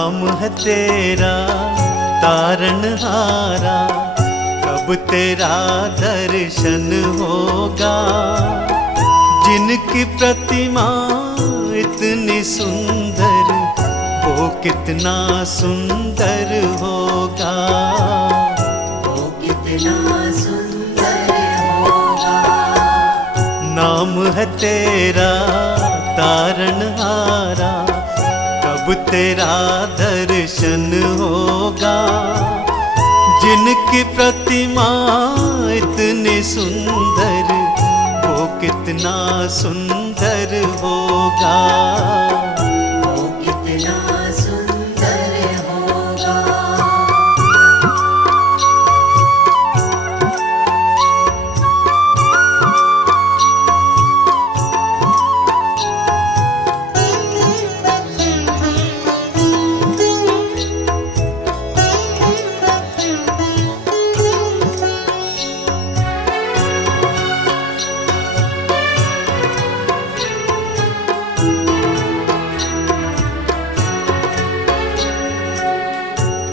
नाम है तेरा तारनहारा, कब तेरा दर्शन होगा। जिनकी प्रतिमा इतनी सुंदर, वो कितना सुंदर होगा, वो कितना सुंदर होगा। नाम है तेरा तारनहारा, कब तेरा दर्शन होगा। जिनकी प्रतिमा इतनी सुंदर, वो कितना सुंदर होगा, वो कितना सुंदर होगा।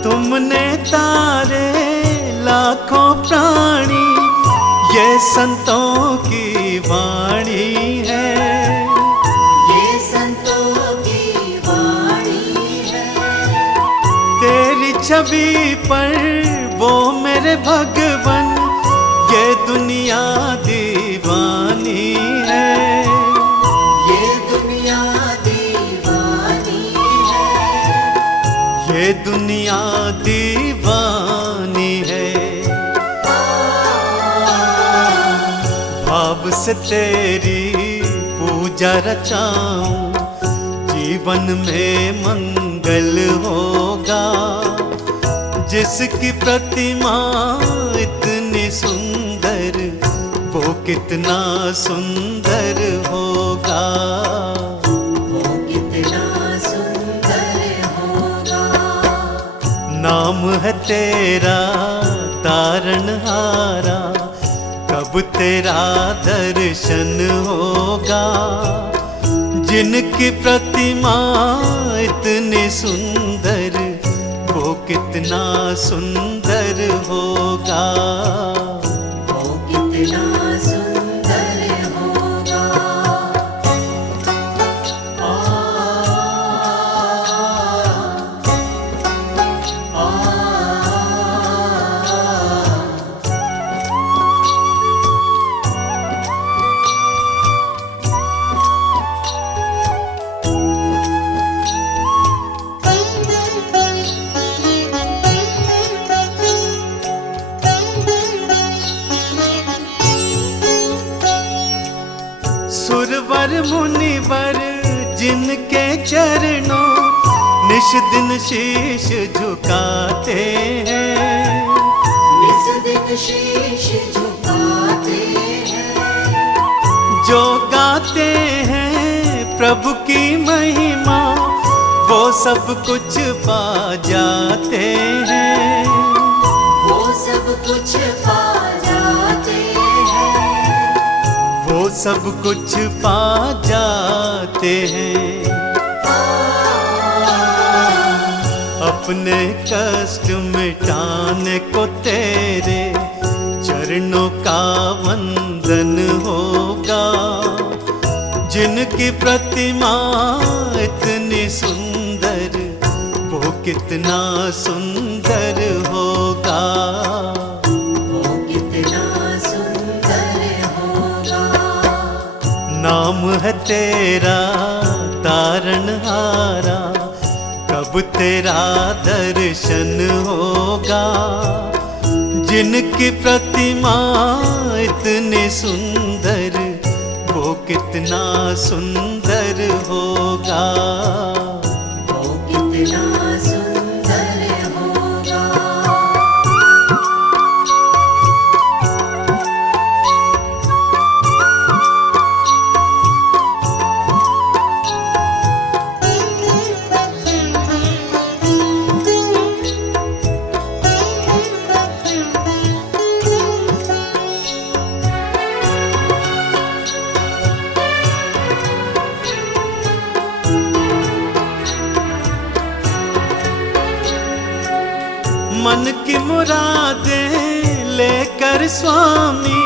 तुमने तारे लाखों प्राणी, ये संतों की वाणी है। ये संतों की वाणी है। तेरी छवि पर वो मेरे भगवन, ये दुनिया दीवानी है। ये दुनिया दीवानी है। ये दुनिया दीवानी है। भाव से तेरी पूजा रचाऊं, जीवन में मंगल होगा। जिसकी प्रतिमा इतनी सुंदर, वो कितना सुंदर होगा, वो कितना सुंदर होगा। नाम है तेरा तारनहारा, कब तेरा दर्शन होगा। जिनकी प्रतिमा इतनी सुंदर, वो कितना सुंदर होगा, वो कितना सुंदर होगा। सुरवर मुनिवर जिनके चरणों निश दिन शीश झुकाते हैं। निस दिन शीश झुकाते हैं। जो गाते हैं प्रभु की महिमा, वो सब कुछ पा जाते हैं। वो सब कुछ पा जाते हैं। वो सब कुछ पा जाते हैं। अपने कष्ट मिटाने को तेरे चरणों का वंदन होगा। जिनकी प्रतिमा इतनी सुंदर, वो कितना सुंदर होगा, वो कितना सुंदर होगा। नाम है तेरा तारनहारा, कब तेरा दर्शन होगा। जिनकी प्रतिमा इतनी सुंदर, वो कितना सुंदर होगा, वो कितना सुंदर होगा। मन की मुरादें लेकर स्वामी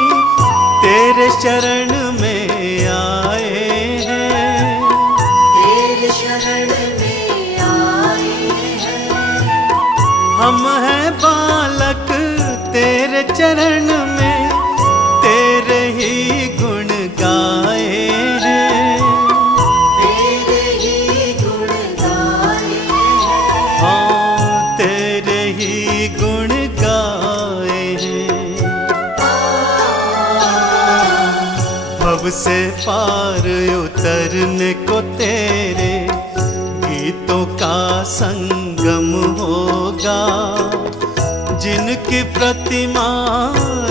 तेरे शरण में आए हैं, तेरे शरण में आए हैं। हम हैं बालक तेरे चरण में, तेरे ही गुण गाए हैं, तेरे ही गुण गाए हैं। हाँ तेरे ही गुण गाए हैं। भव से पार उतरने को तेरे गीतों का संगम होगा, जिनकी प्रतिमा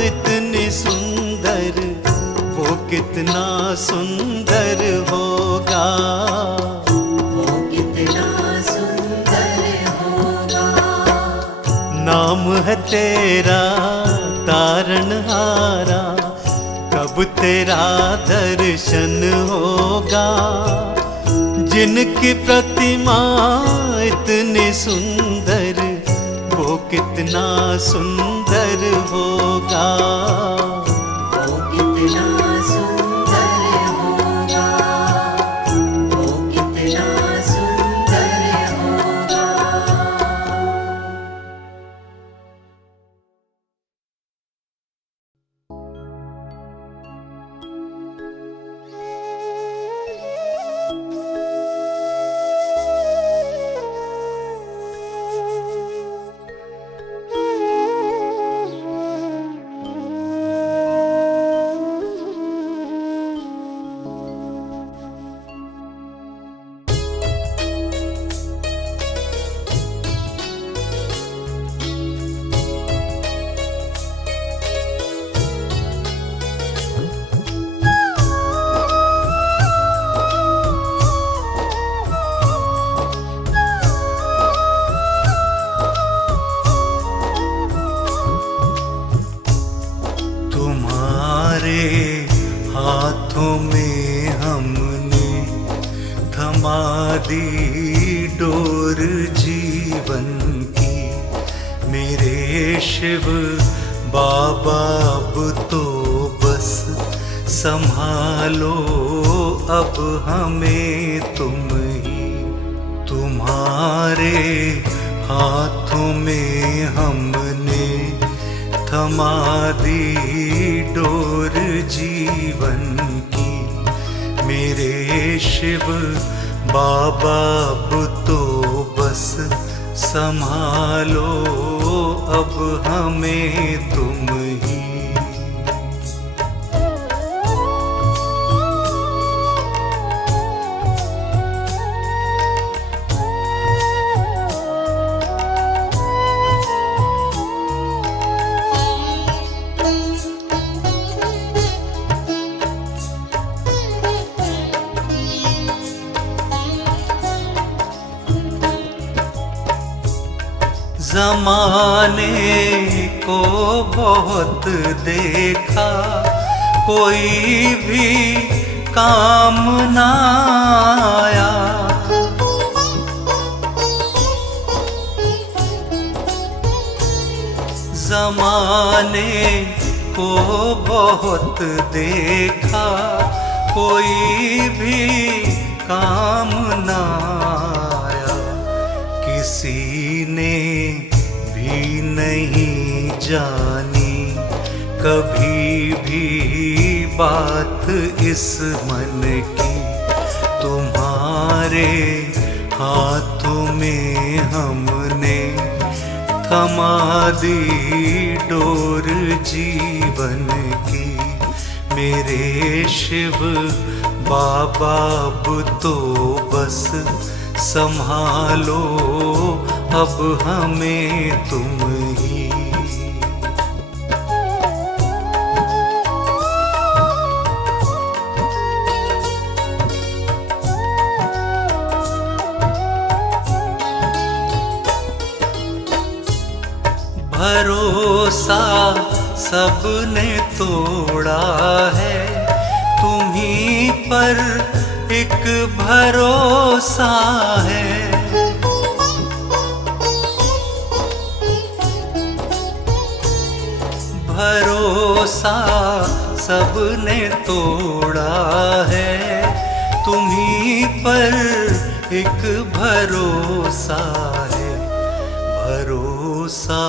इतनी सुंदर वो कितना सुंदर होगा, वो कितना सुंदर होगा। नाम है तेरा तारणहारा, कब तेरा दर्शन होगा, जिनकी प्रतिमा इतनी सुंदर वो कितना सुंदर होगा, वो कितना सुंदर होगा, वो कितना सुंदर होगा। हाथों में हमने थमा दी डोर जीवन की, मेरे शिव बाबा अब तो बस संभालो अब हमें तुम ही। तुम्हारे हाथों में हमने थमा दी डोर जीवन की, मेरे शिव बाबा अब तो बस संभालो अब हमें तुम ही। ज़माने को बहुत देखा, कोई भी काम ना आया, ज़माने को बहुत देखा, कोई भी काम ना आया, किसी ने भी नहीं जानी कभी भी बात इस मन की। तुम्हारे हाथों में हमने थमा दी डोर जीवन की, मेरे शिव बाबा अब तो बस संभालो अब हमें तुम ही। भरोसा सबने तोड़ा है, तुम्हीं पर एक भरोसा है, भरोसा सबने तोड़ा है, तुम्हीं पर एक भरोसा है। भरोसा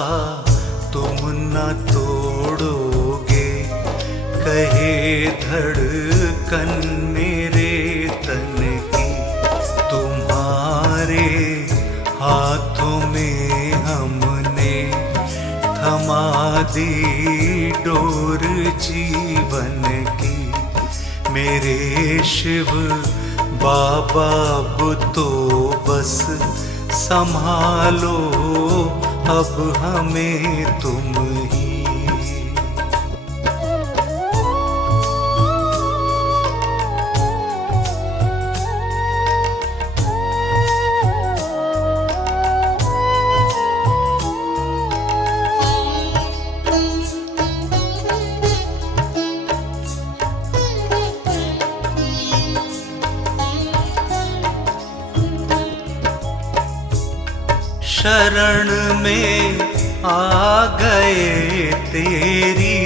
तुम न तोड़ोगे, कहे धड़कन मेरे तन की। तुम्हारे हाथों में हमने थमा दी डोर जीवन की। मेरे शिव बाबा अब तो बस संभालो अब हमें तुम ही। शरण में आ गए तेरी,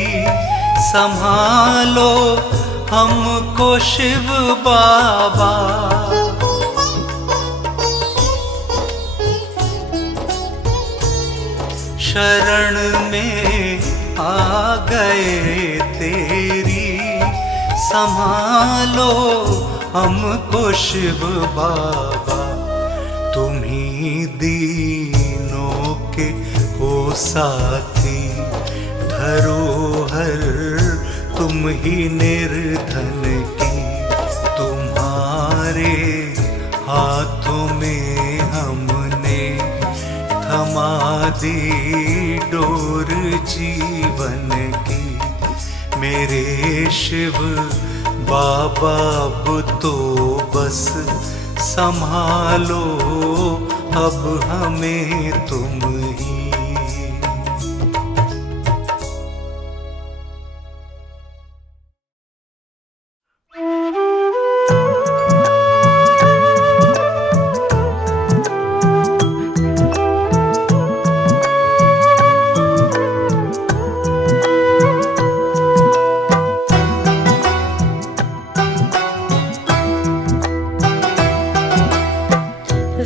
संभालो हमको शिव बाबा। शरण में आ गए तेरी, संभालो हमको शिव बाबा। तुम्हीं दीनों के हो साथी, धरोहर तुम ही निर्धन की। तुम्हारे हाथों में हमने थमा दी डोर जीवन की। मेरे शिव बाबा अब तो बस संभालो अब हमें तुम ही।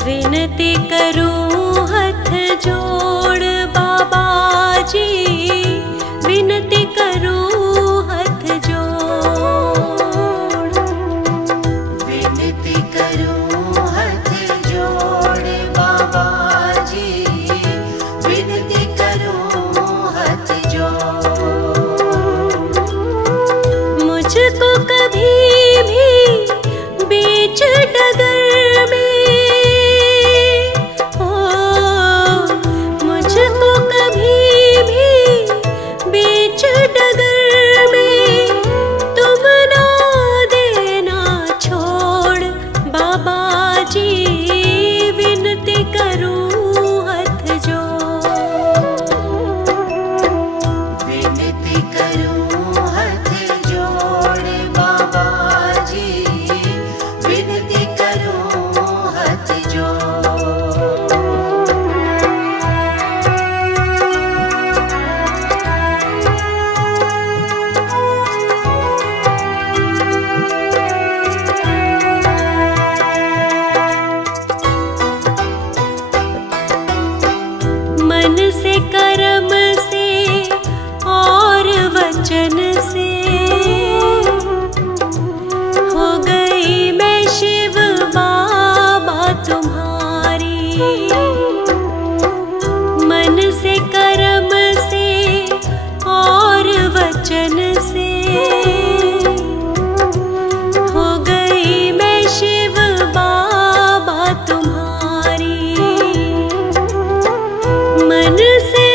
विनती करूं हाथ जोड़ बाबा जी, विनती करूं हाथ जोड़। विनती करूं हाथ जोड़ बाबा जी, विनती करूं हाथ जोड़। मुझको कभी भी बीच डगर में, मन से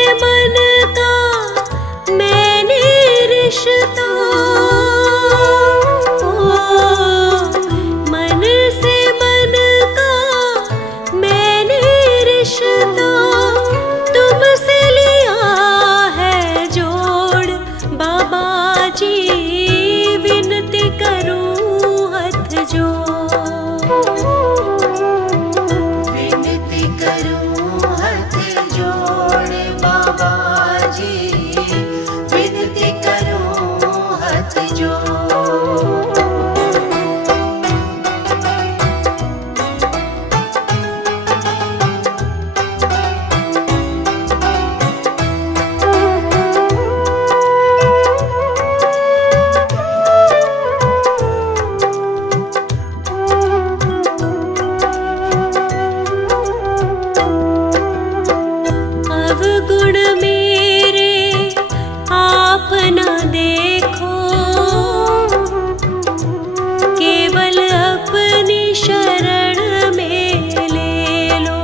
गुण मेरे आप न देखो, केवल अपनी शरण में ले लो।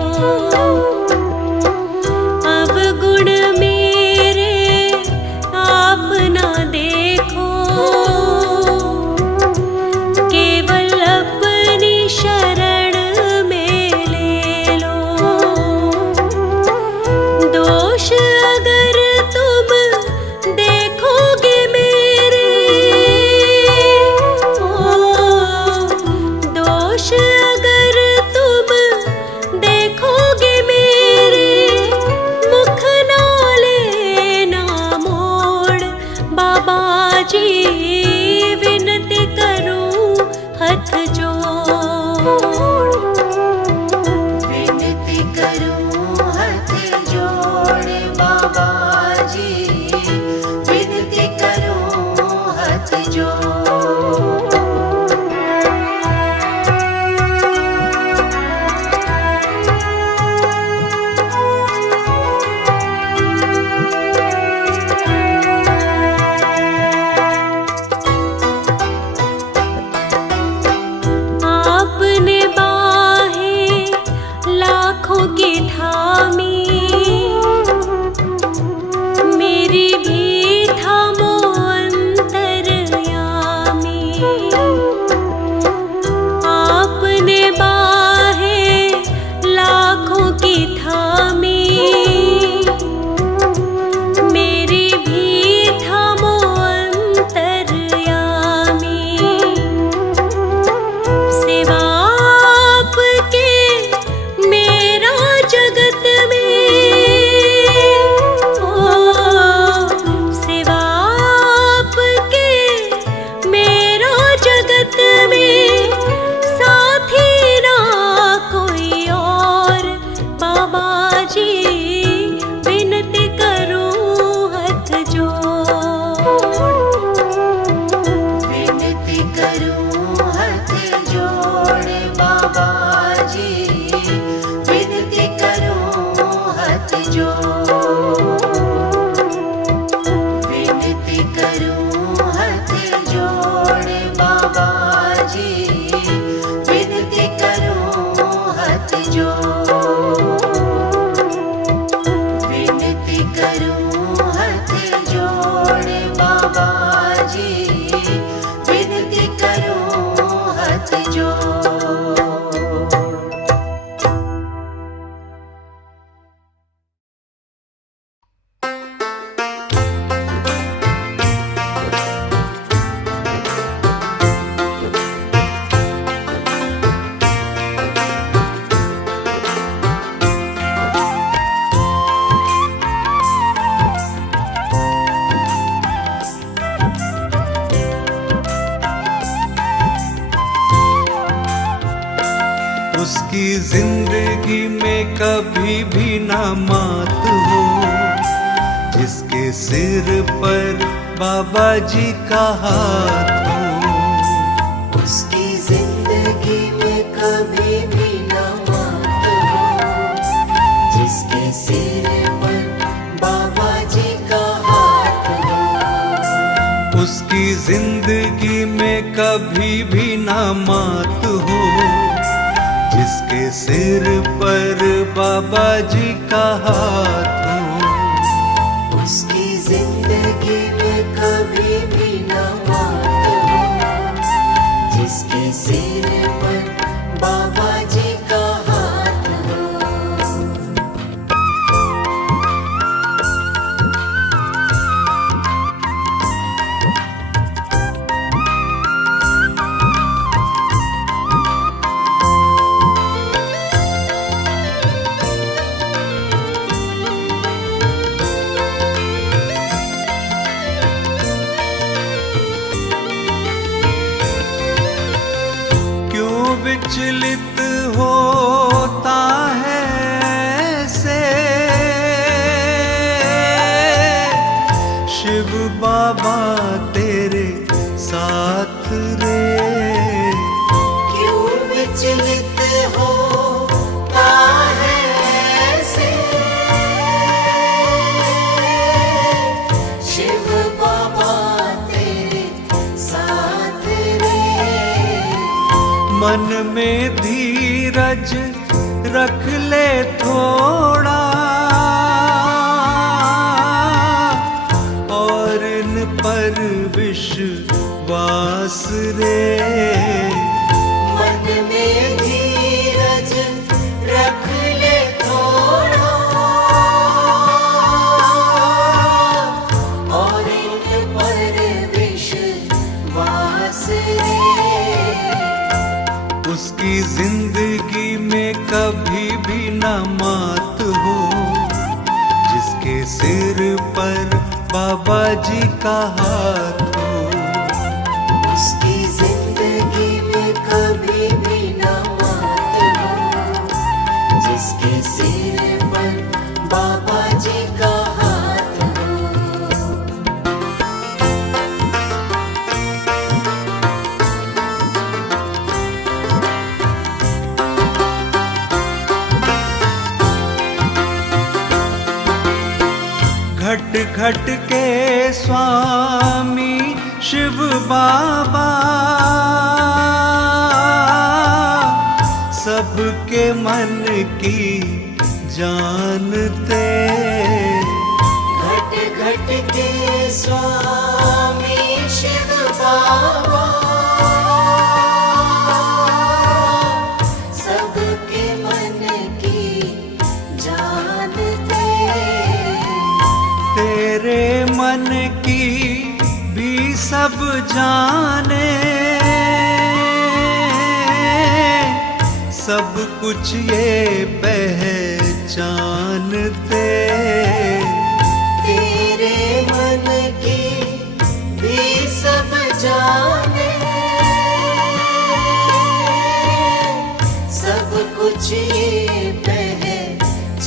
अवगुण मेरे आप न देखो, केवल अपनी शरण में ले लो। दोष अगर तुम देखोगे मेरे, दोष अगर तुम देखोगे मेरे, मुख ना लेना मोड़। बाबा जी विनती करूं हाथ जोड़, विनती करूं हाथ जोड़ बाबा जी, विनती करूं हाथ जोड़। आपने बाहें लाखों की थामी, मेरी भी थामो अंतर्यामी। आपने बाहें लाखों की थामी, मेरी भी थामो अंतर्यामी। सिवा आपके मेरा जगत में, सिवा आपके मेरा जगत में, साथी ना कोई और। बाबा जी विनती करूं हाथ जोड़, विनती करूं हाथ जोड़ बाबा जी, विनती करूं हाथ जोड़, विनती करूं हाथ जोड़ बाबा जी, विनती करूं हाथ जोड़, विनती करूं हाथ जोड़ बाबा जी, विनती करूं हाथ जोड़। उसकी जिंदगी में कभी भी ना मात हो, जिसके सिर पर बाबा जी का हाथ हो। उसकी जिंदगी में कभी भी ना मात हो, जिसके सिर पर बाबा जी का हाथ हो। उसकी जिंदगी में कभी भी ना मात हो, जिसके सिर पर बाबा जी का हाथ हो। उसकी जिंदगी में कभी भी ना मात हो, जिसके सिर पर बाबा जी का हाथ हो। विचलित मन में धीरज रख ले थोड़ा, और इन पर विश्वास रे। मन में धीरज रख ले थोड़ा, और इन पर विश्वास रे। उसकी जिंदगी में कभी भी न मात हो, जिसके सिर पर बाबा जी का हाथ हो। उसकी जिंदगी में कभी भी न मात हो, जिसके सिर पर बाबा जी का हाथ हो। घट घट के स्वामी शिव बाबा, सबके मन की जानते। घट घट के स्वामी शिव बाबा, सबके मन की जानते। तेरे मन की भी सब जाने, सब कुछ ये पहचानते। तेरे मन की भी सब जाने, सब कुछ ये पहचानते।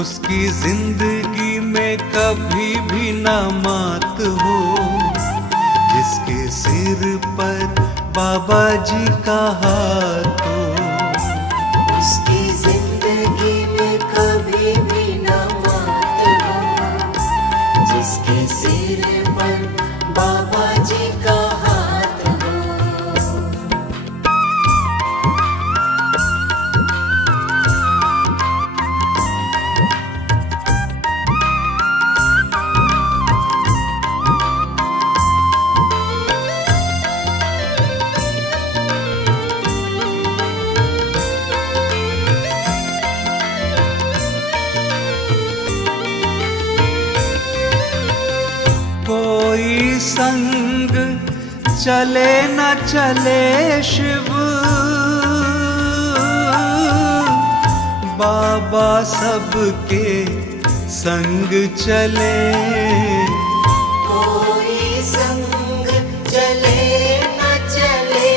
उसकी जिंदगी में कभी भी न मात हो, जिसके सिर पर बाबा जी का हाथ हो। उसकी जिंदगी में कभी भी न मात हो, जिसके सिर पर बाबा जी का हाथ हो। कोई संग चले न चले शिव, बाबा सबके संग चले। कोई संग चले न चले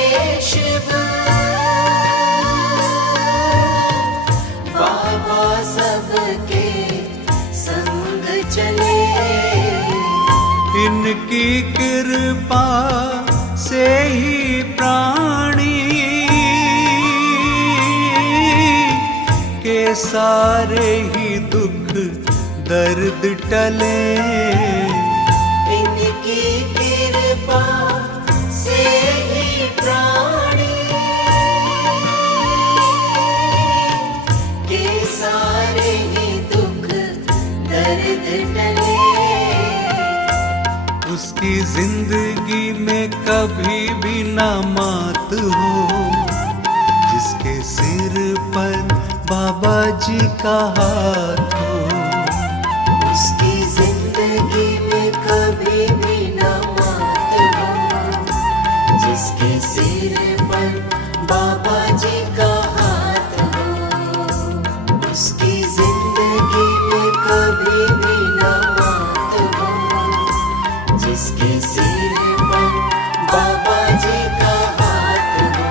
शिव, बाबा सबके संग चले। इनकी कृपा से ही प्राणी के सारे ही दुख दर्द टले। इनकी कृपा से ही प्राणी के सारे ही दुख दर्द टले। उसकी जिंदगी में कभी भी न मात हो, जिसके सिर पर बाबा जी का हाथ हो। उसकी जिंदगी में कभी भी न मात हो, जिसके सिर पर बाबा जी का हाथ हो। उसकी जिंदगी में कभी भी न मात हो, जिसके सिर पर बाबा जी का हाथ हो।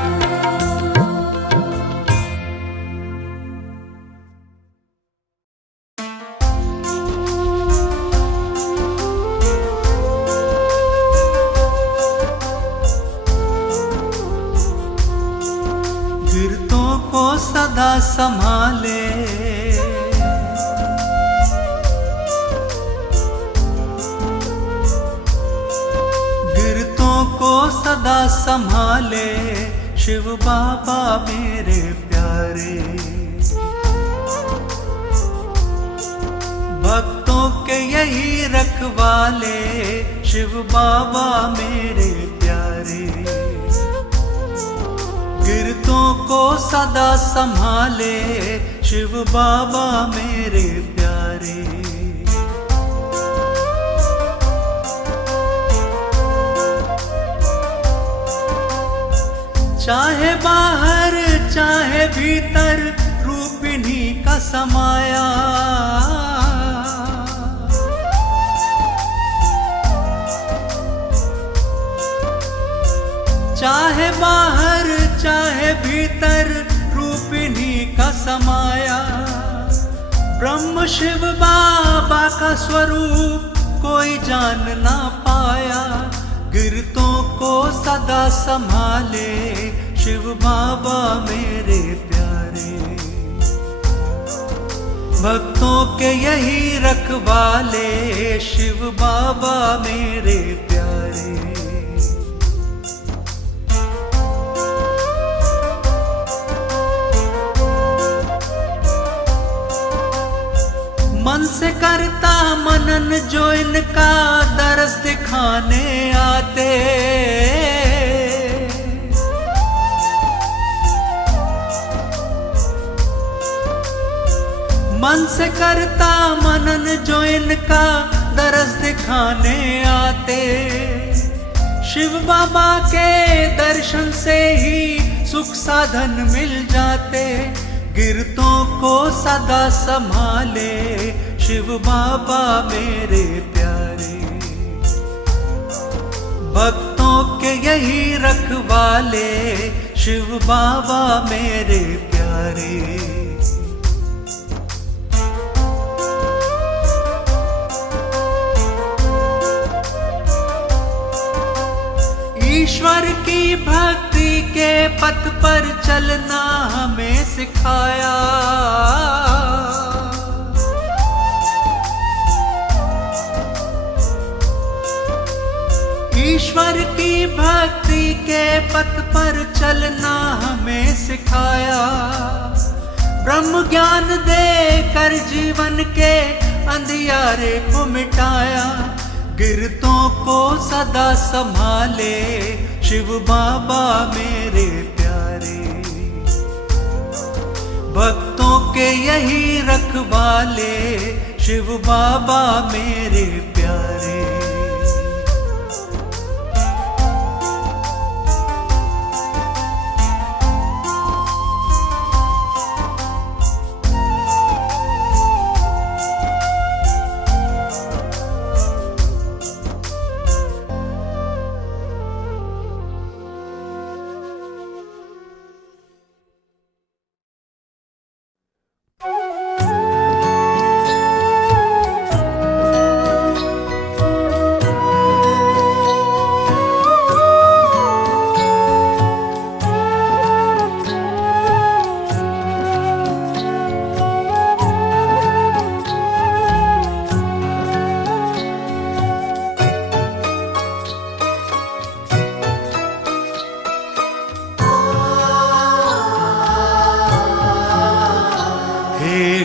गिरतों को सदा संभाले, गिरतों को सदा संभाले शिव बाबा मेरे प्यारे। भक्तों के यही रखवाले शिव बाबा मेरे प्यारे। गिरतों को सदा संभाले शिव बाबा मेरे प्यारे। चाहे बाहर चाहे भीतर रूप इन्हीं का समाया। चाहे बाहर चाहे भीतर रूप इन्हीं का समाया। ब्रह्म शिव बाबा का स्वरूप कोई जान ना पाया। गिरतों को सदा संभाले शिव बाबा मेरे प्यारे। भक्तों के यही रखवाले शिव बाबा मेरे प्यारे। मन से करता मनन जो इनका दर्श दिखाने आते। मन से करता मनन जो इनका दर्श दिखाने आते। शिव बाबा के दर्शन से ही सुख साधन मिल जाते। गिरतों को सदा संभाले शिव बाबा मेरे प्यारे। भक्तों के यही रखवाले शिव बाबा मेरे प्यारे। ईश्वर की भक्ति के पथ पर चलना हमें सिखाया। ईश्वर की भक्ति के पथ पर चलना हमें सिखाया। ब्रह्म ज्ञान देकर जीवन के अंधियारे को मिटाया। गिरतों को सदा संभाले शिव बाबा मेरे प्यारे। भक्तों के यही रखवाले शिव बाबा मेरे प्यारे।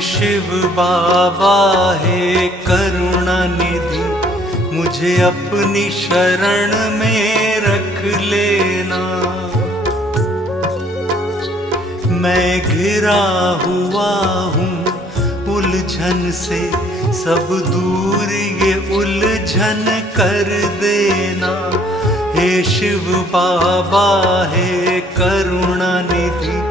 शिव बाबा है करुणा निधि, मुझे अपनी शरण में रख लेना। मैं घिरा हुआ हूँ उलझन से, सब दूर ये उलझन कर देना। हे शिव बाबा है करुणा निधि,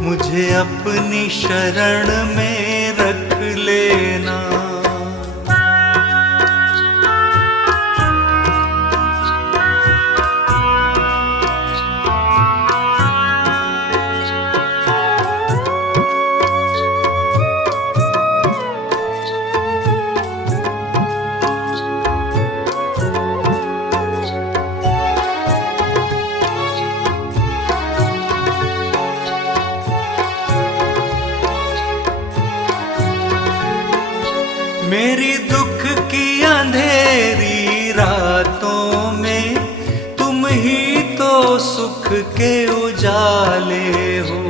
मुझे अपनी शरण में रख लेना। मेरी दुख की अंधेरी रातों में तुम ही तो सुख के उजाले हो।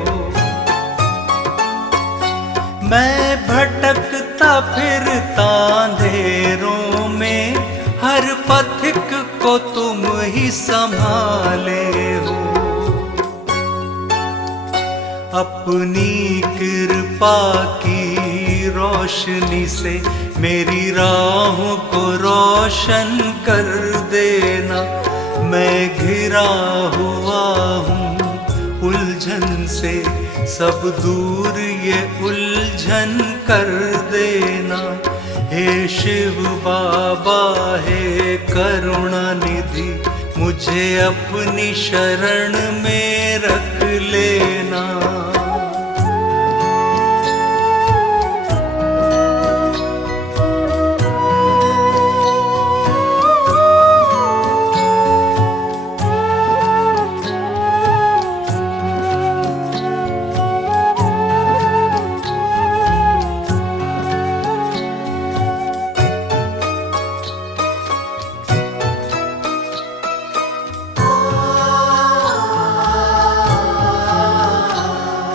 मैं भटकता फिरता अंधेरों में, हर पथिक को तुम ही संभाले हो। अपनी कृपा की रोशनी से मेरी राहों को रोशन कर देना। मैं घिरा हुआ हूँ उलझन से, सब दूर ये उलझन कर देना। हे शिव बाबा हे करुणा निधि, मुझे अपनी शरण में रख लेना।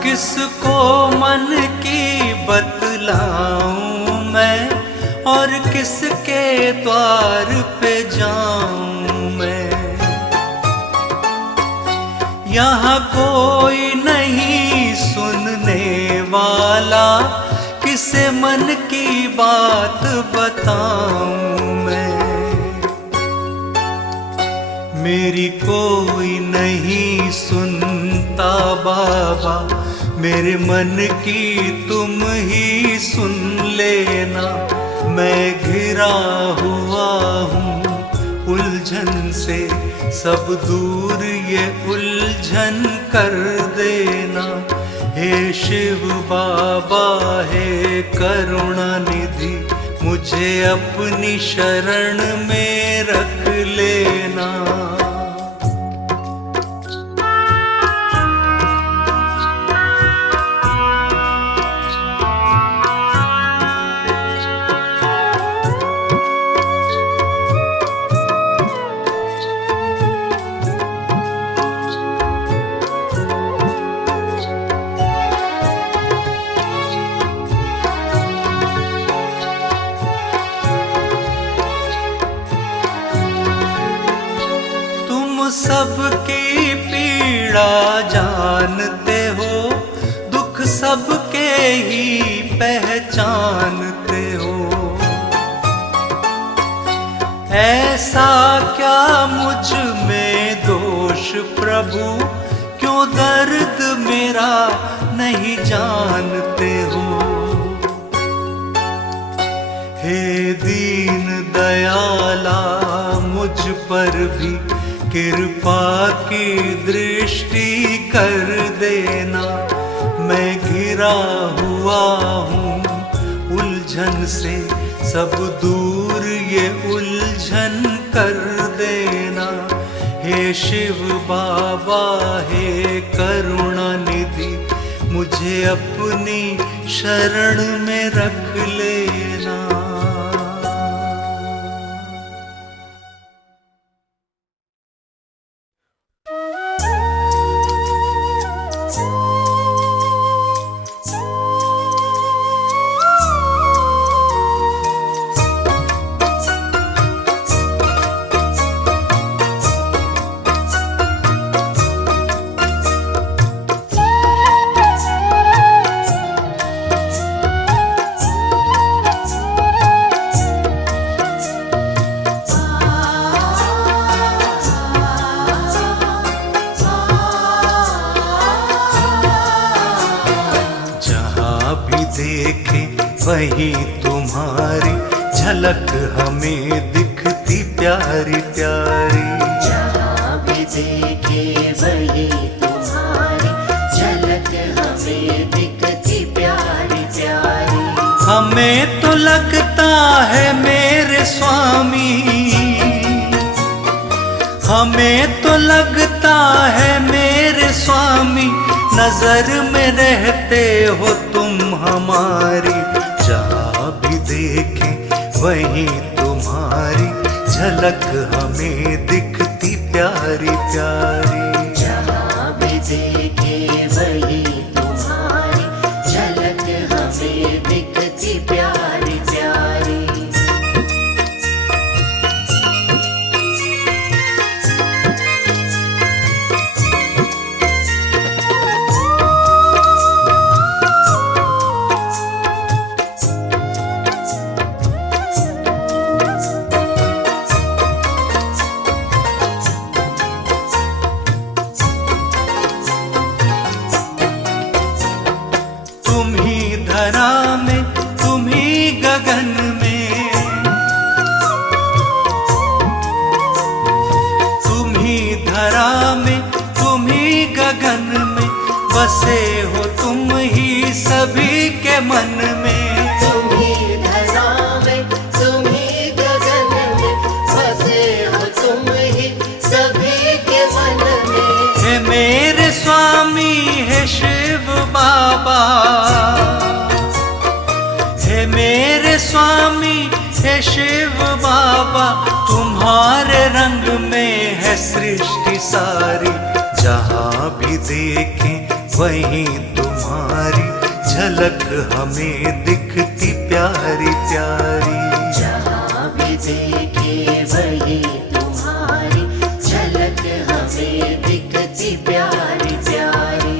किसको मन की बतलाऊं मैं, और किसके द्वार पे जाऊं मैं। यहाँ कोई नहीं सुनने वाला, किसे मन की बात बताऊं मैं। मेरी कोई नहीं सुनता बाबा, मेरे मन की तुम ही सुन लेना। मैं घिरा हुआ हूँ उलझन से, सब दूर ये उलझन कर देना। हे शिव बाबा हे करुणा निधि, मुझे अपनी शरण में रख लेना। सबकी पीड़ा जानते हो, दुख सबके ही पहचानते हो। ऐसा क्या मुझ में दोष प्रभु, क्यों दर्द मेरा नहीं जानते हो। हे दीन दयाला मुझ पर भी कृपा की दृष्टि कर देना। मैं घिरा हुआ हूँ उलझन से, सब दूर ये उलझन कर देना। हे शिव बाबा हे करुणा निधि, मुझे अपनी शरण में रख लेना। वही तुम्हारी झलक हमें दिखती प्यारी प्यारी। जहाँ भी देखे वही तुम्हारी झलक हमें दिखती प्यारी प्यारी। हमें तो लगता है मेरे स्वामी, हमें तो लगता है मेरे स्वामी, नजर में रहते हो तुम हमारी। जहाँ भी देखें वही तुम्हारी झलक हमें दिखती प्यारी प्यारी। धरा में तुम ही गगन में, तुम ही धरा में तुम ही गगन में, बसे हो तुम ही सभी के मन में। तुम ही धरा में तुम ही गगन में, बसे हो तुम ही सभी के मन में। हे मेरे स्वामी हे शिव बाबा, हे मेरे स्वामी हे शिव बाबा, तुम्हारे रंग में है सृष्टि सारी, जहाँ भी देखें वहीं तुम्हारी झलक हमें दिखती प्यारी प्यारी। जहाँ भी देखे वही तुम्हारी झलक हमें दिखती प्यारी प्यारी।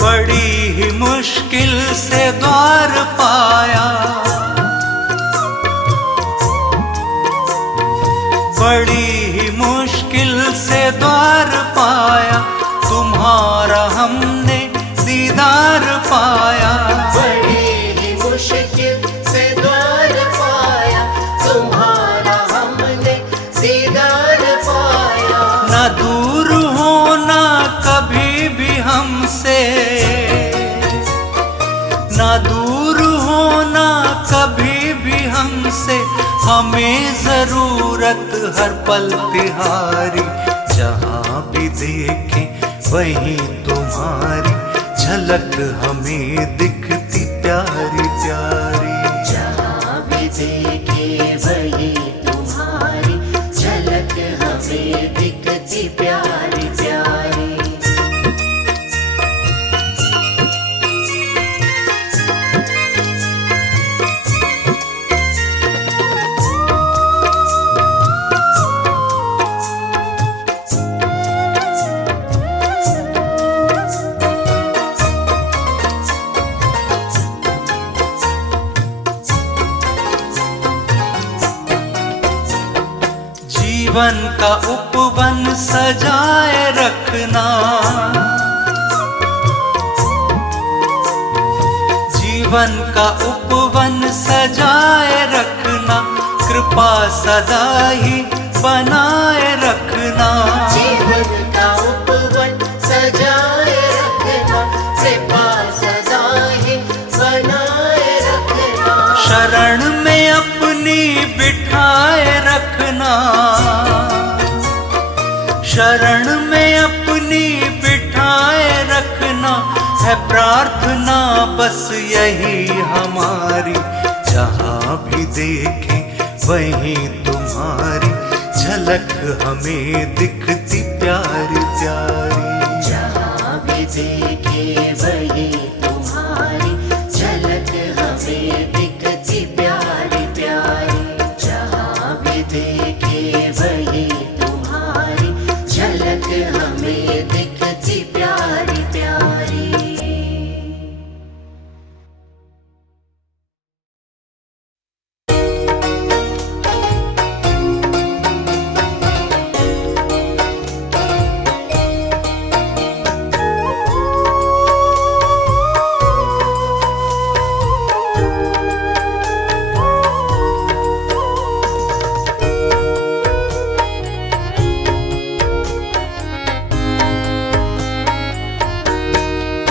बड़ी ही मुश्किल से द्वार पाया, बड़ी ही मुश्किल से द्वार पाया, तुम्हारा हमने दीदार पाया। बड़ी ही मुश्किल से द्वार पाया, तुम्हारा हमने दीदार पाया। ना दूर होना कभी भी हमसे, ना दूर होना कभी भी हमसे, हमें जरूरत हर पल तिहारी, जहाँ भी देखें वहीं तुम्हारी झलक हमें दिखती प्यारी प्यारी। जहाँ भी देखे वही तुम्हारी झलक हमें दिखती प्यारी प्यारी। जीवन का उपवन सजाए रखना, जीवन का उपवन सजाए रखना, कृपा सदा ही बनाए रखना। जीवन का उपवन सजाए रखना, कृपा सदा ही बनाए रखना। शरण में अपनी बिठाए रखना, शरण में अपनी बिठाए रखना, है प्रार्थना बस यही हमारी, जहाँ भी देखें वहीं तुम्हारी झलक हमें दिखती प्यारी प्यारी। जहाँ भी देखे वही तुम्हारी झलक हमें दिखती प्यारी प्यारी। जहाँ भी देखे वही तुम्हारी झलक हमें दिखती प्यारी प्यारी।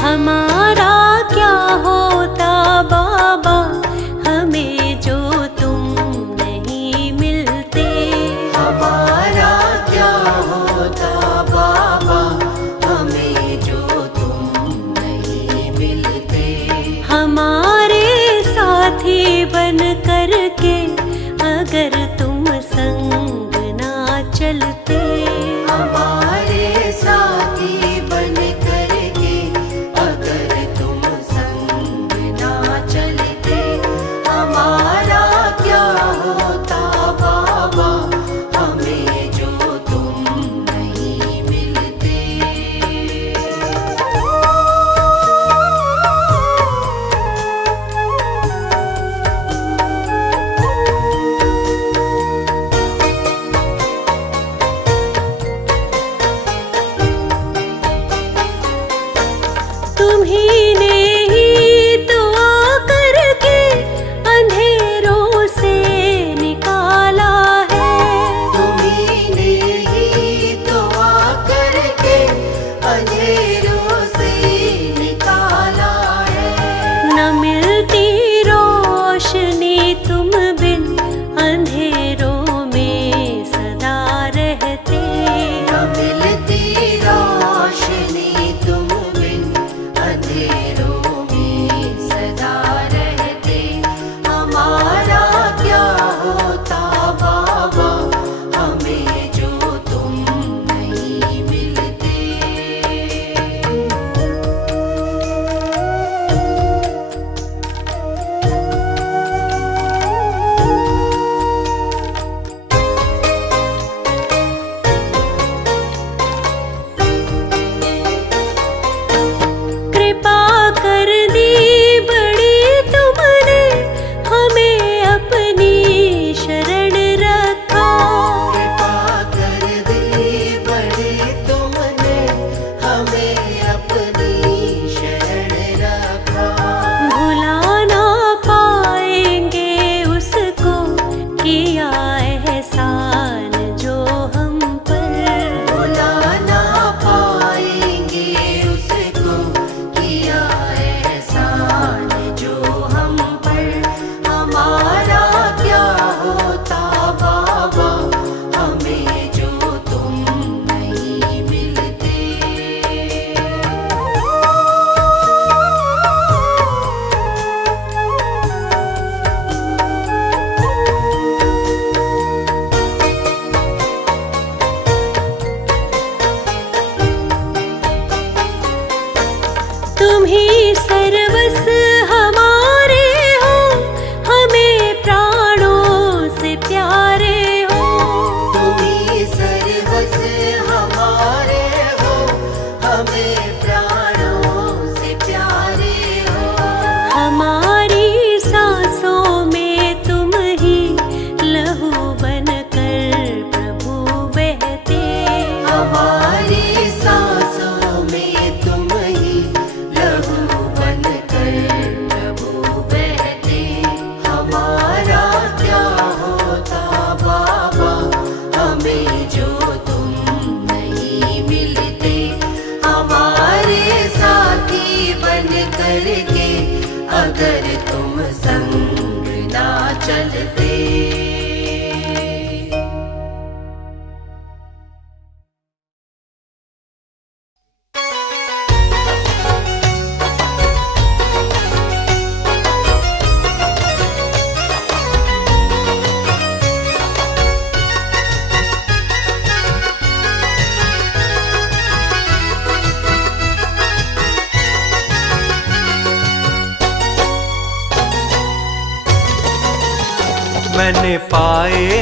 हमारा क्या होता बाबा हमें जो तुम नहीं मिलते। हमारा क्या होता बाबा हमें जो तुम नहीं मिलते। हमारे साथी बन कर के अगर तुम संग ना चलते। हमारे साथी बन करके अगर तुम संग ना चलते। हमारा क्या होता बाबा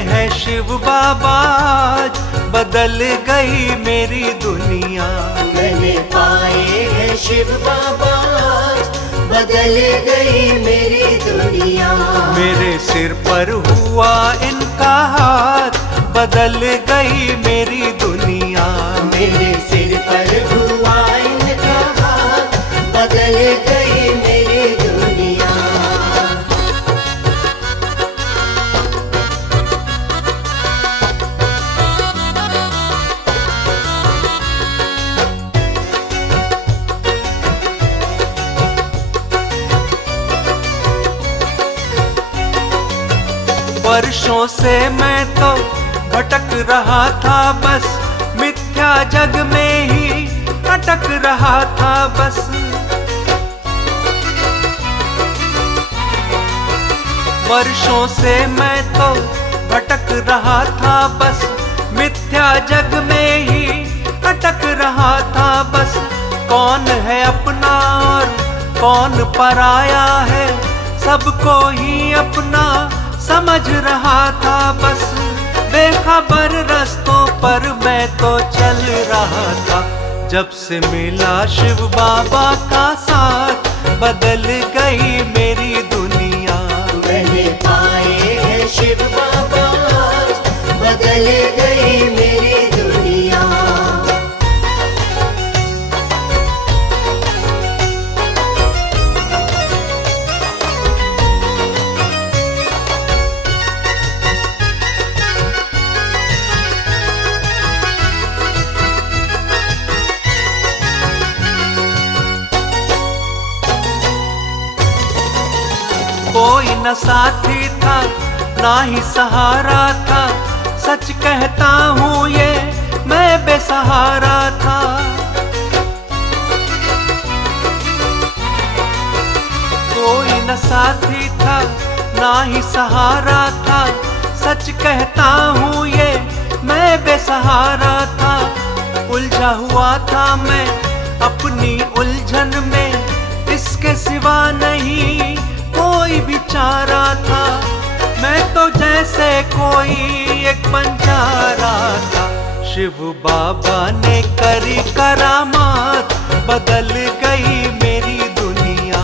हैं शिव बाबा, आज बदल गई मेरी दुनिया। मैंने पाए हैं शिव बाबा, आज बदल गई मेरी दुनिया। मेरे सिर पर हुआ इनका हाथ, बदल गई मेरी दुनिया। मेरे सिर पर हुआ इनका हाथ, बदल गई मेरी दुनिया। वर्षों से मैं तो भटक रहा था, बस मिथ्या जग में ही अटक रहा था बस। वर्षों से मैं तो भटक रहा था, बस मिथ्या जग में ही अटक रहा था बस। कौन है अपना और कौन पराया है, सबको ही अपना समझ रहा था बस। बेखबर रास्तों पर मैं तो चल रहा था, जब से मिला शिव बाबा का साथ, बदल गई मेरी दुनिया। मैंने पाए हैं शिव बाबा, आज बदल गई मेरी दुनिया। कोई न साथी था ना ही सहारा था, सच कहता हूँ ये मैं बेसहारा था। कोई न साथी था ना ही सहारा था, सच कहता हूँ ये मैं बेसहारा था। उलझा हुआ था मैं अपनी उलझन में, इसके सिवा नहीं कोई बिचारा था। मैं तो जैसे कोई एक बंजारा था, शिव बाबा ने करी करामात, बदल गई मेरी दुनिया।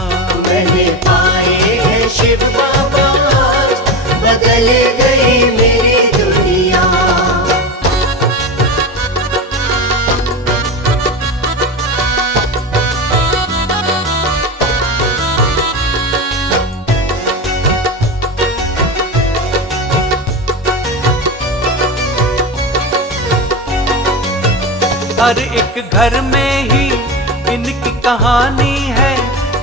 मैंने पाए हैं शिव बाबा, आज बदल गई मेरी दुनिया। हर एक घर में ही इनकी कहानी है,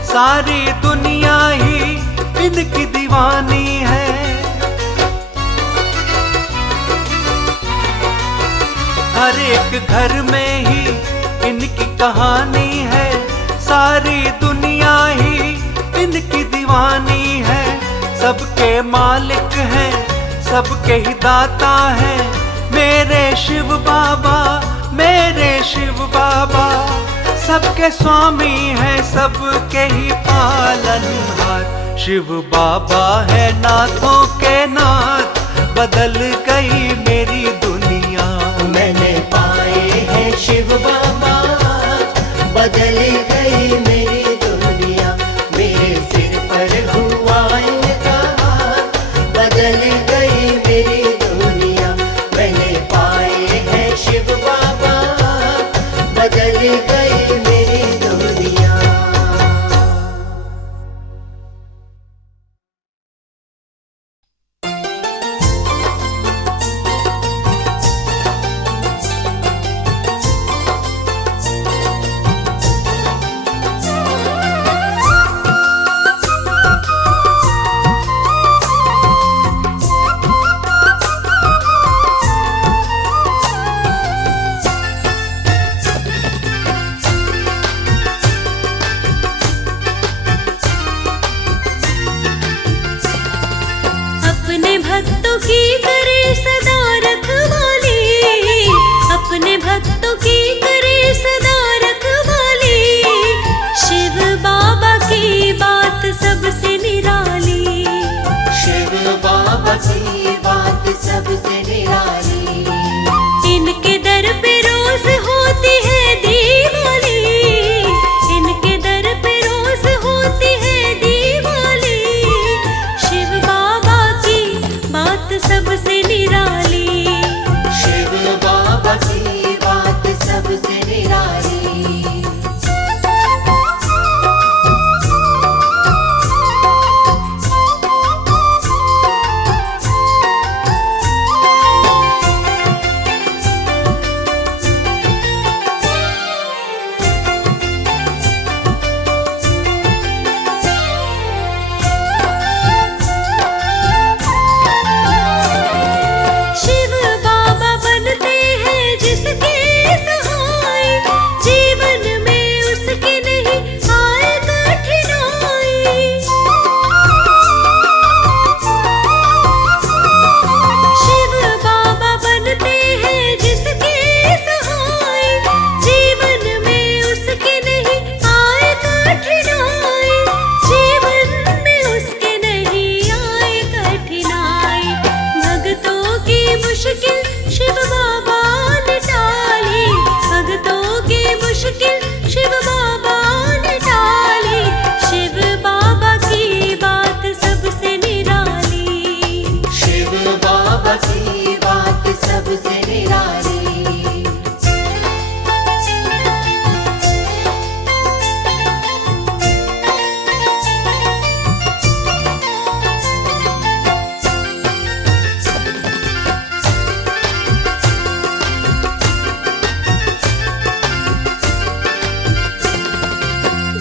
सारी दुनिया ही इनकी दीवानी है। हर एक घर में ही इनकी कहानी है, सारी दुनिया ही इनकी दीवानी है। सबके मालिक हैं, सबके ही दाता हैं, मेरे शिव बाबा, मेरे शिव बाबा। सबके स्वामी हैं, सबके ही पालनहार, शिव बाबा है नाथों के नाथ, बदल गई मेरी दुनिया। मैंने पाए हैं शिव बाबा, आज बदल गई मेरी दुनिया। मेरे सिर पर हुआ इनका हाथ, बदल गई मेरी दुनिया। मैंने पाए हैं शिव बाबा, बदल गई मेरी दुनिया। सबसे निराली।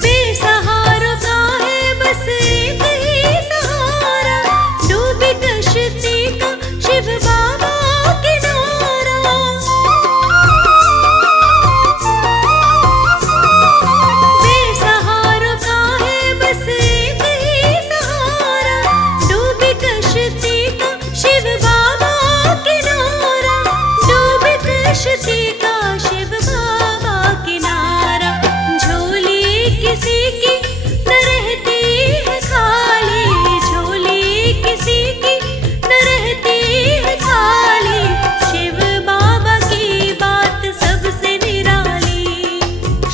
बेसहारों का है बस एक ही सहारा, डूबी कश्ती का शिव बाबा किनारा। बेसहारों का है बस एक ही सहारा, डूबी कश्ती का शिव बाबा किनारा, डूबी कश्ती का शिव बाबा किनारा। झोली किसी की न रहती है खाली, झोली किसी की न रहती है खाली, शिव बाबा की बात सबसे निराली।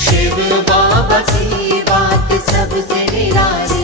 शिव बाबा की बात सबसे निराली।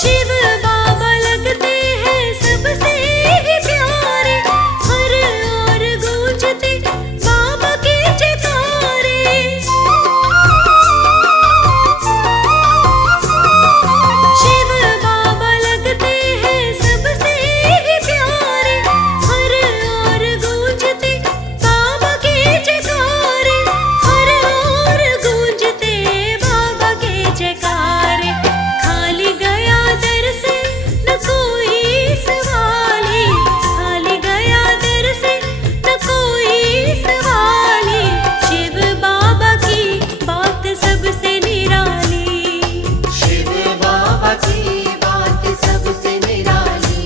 शिव बाबा लगते हैं सबसे ही प्यारे, हर ओर गूंजते बाबा के जयकारे। शिव बाबा लगते हैं सबसे ही प्यारे, हर ओर गूंजते बाबा के जयकारे, हर ओर गूंजते बाबा के जयकारे। खाली गया दर से न कोई सवाली, खाली गया दर से न कोई सवाली, शिव बाबा की बात सबसे निराली। शिव बाबा की बात सबसे निराली।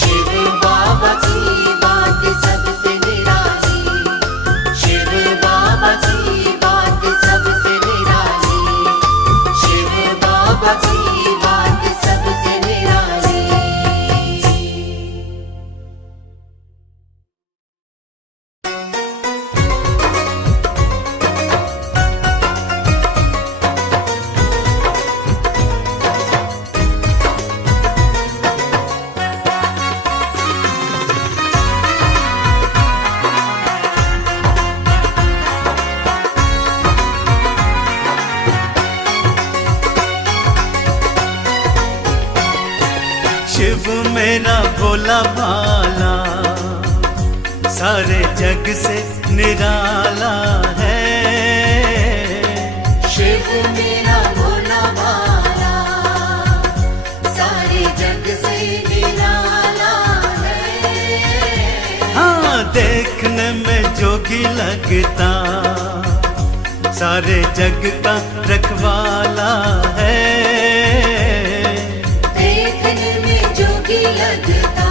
शिव बाबा की बात सबसे निराली। शिव बाबा की बात सबसे निराली। शिव बाबा की बात सबसे निराली। शिव मेरा भोला भाला सारे जग से निराला है। शिव मेरा भोला भाला सारे जग से निराला है। हाँ, देखने में जोगी लगता सारे जग का रखवाला है। देखने में जोगी लगता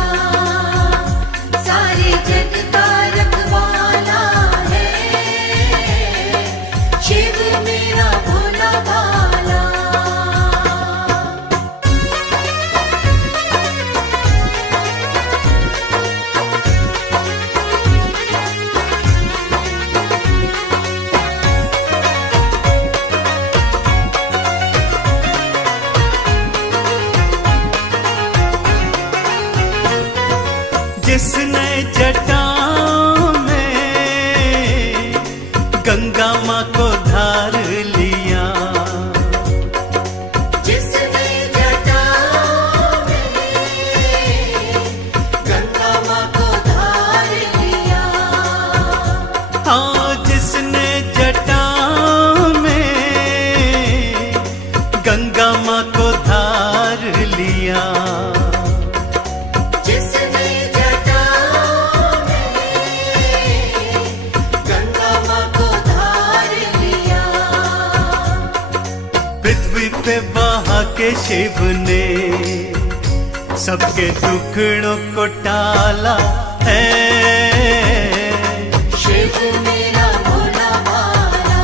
सारे जग का रखवाला है। शिव मेरा भोला भाला। जिसने जटा में गंगा माँ को धार लिया, जिसने जटा में गंगा माँ को धार लिया। हाँ, जिसने जटा में गंगा माँ को धार लिया, जिसने जटा में गंगा माँ को धार लिया। पृथ्वी पे बहा के शिव ने सबके दुखड़ों को टाला है। शिव मेरा भोला भाला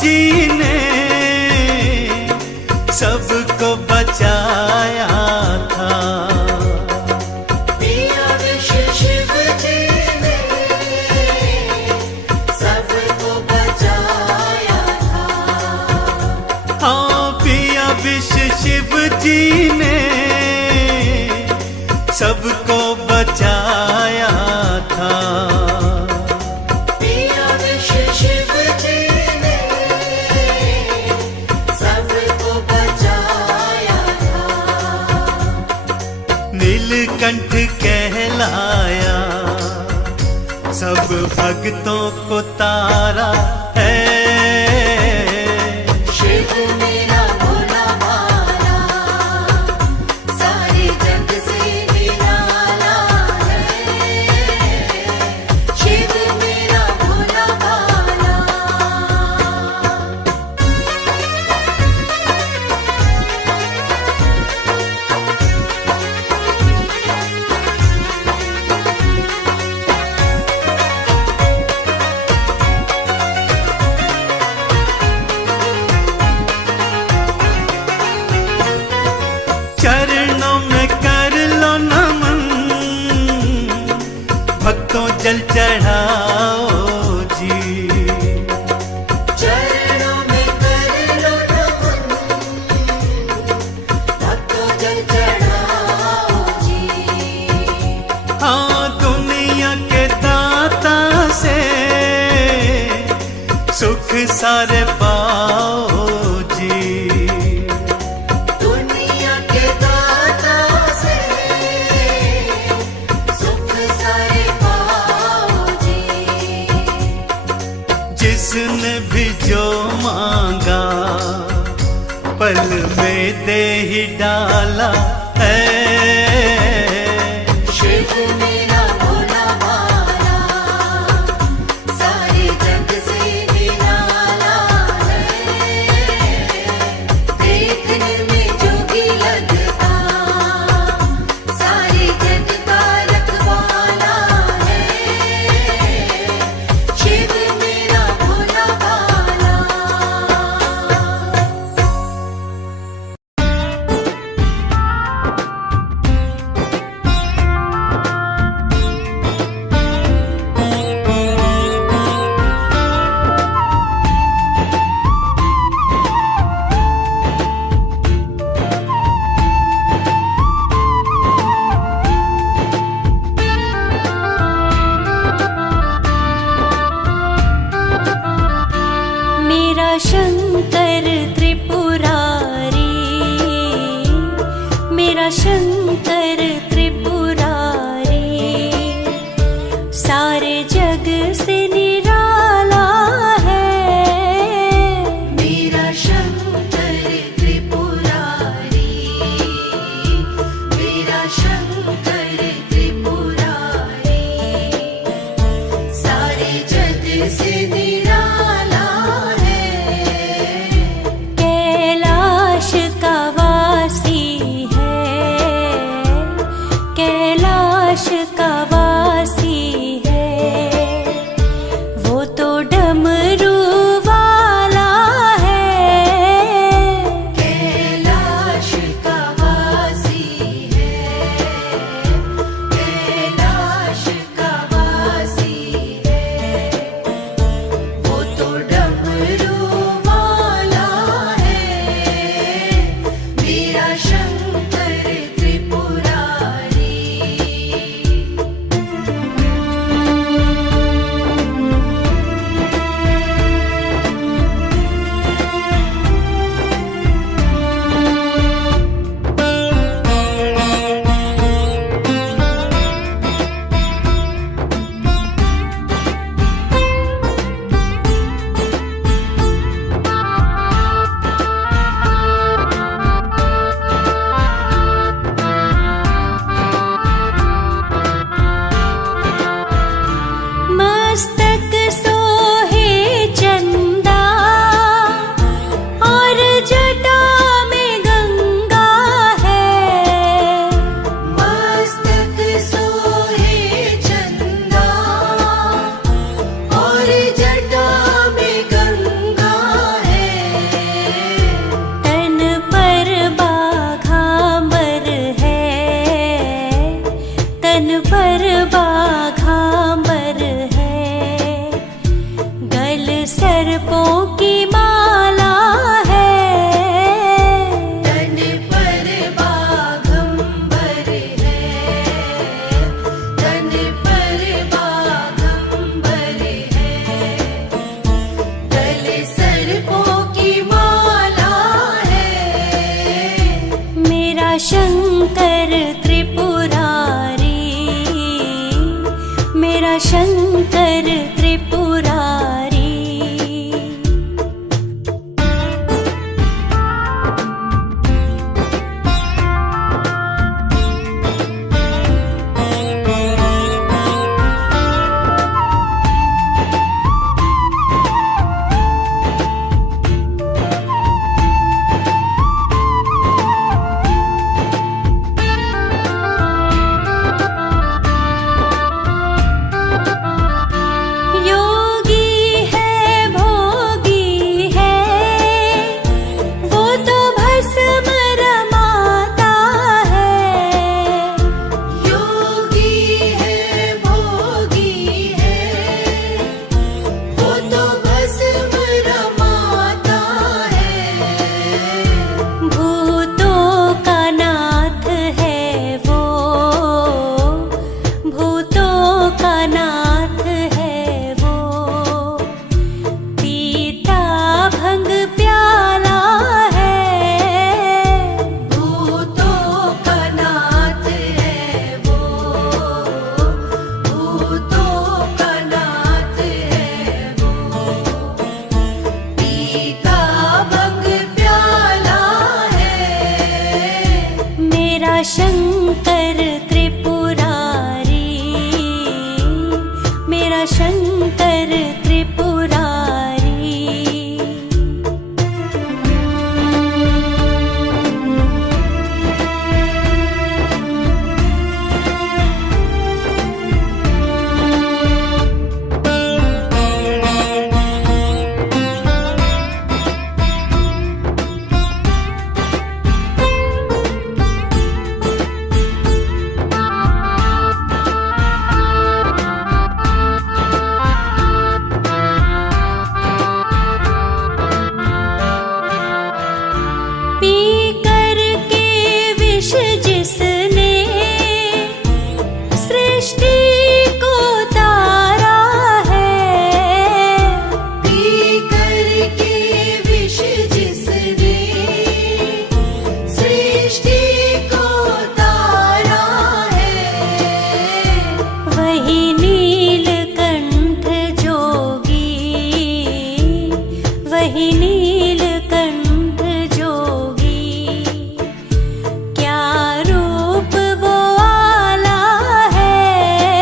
जी ने सबको बचाया था। पिया विश्व शिव जी ने सबको बचाया था। हाँ, पिया विश्व शिव जी ने सबको बचाया था। पिया विश्व शिव जी ने सबको बचाया था। नीलकंठ कहलाया सब भक्तों को तारा है। शिव मेरा भोला भाला सारे जग से निराला है। शिव मेरा भोला भाला। चरणों में कर लो नमन, भक्तों जल चढ़ाओ जी। चरणों में कर लो नमन, भक्तों जल चढ़ाओ जी। हाँ, दुनिया के दाता से सुख सारे पाओ जी। दुनिया के दाता से सुख सारे पाओ जी। जिसने भी जो मांगा पल में दे ही डाला है। शिव मेरा भोला भाला सारे जग से निराला है। देखने में जो भी लगता सारे जग का रखवाला है। शिव मेरा भोला भाला। बाघांबर है, गल सर्पों की माला है। तन पर बाघंबर है, तन पर बाघंबर है, गले सर्पों की माला है। मेरा शंकर त्रिपुरारी, मेरा शंकर त्रिपुरारी। योगी है भोगी है, वो तो भस्म रमाता है। योगी है भोगी है, वो तो भस्म रमाता है। भूतों का नाथ है वो, भूतों का नाथ है वो। पीता भंग प्याला है, भूतों का नाथ है वो, भूतों का नाथ है वो। पीता भंग प्याला है। मेरा शंकर त्रिपुरारी, मेरा शंकर त्रिपुरारी। पी कर के विष जिसने सृष्टि को तारा है। पी करके विष जिसने सृष्टि को तारा है। वही नीलकंठ जोगी, वही नीलकंठ जोगी। क्या रूप वो आला है,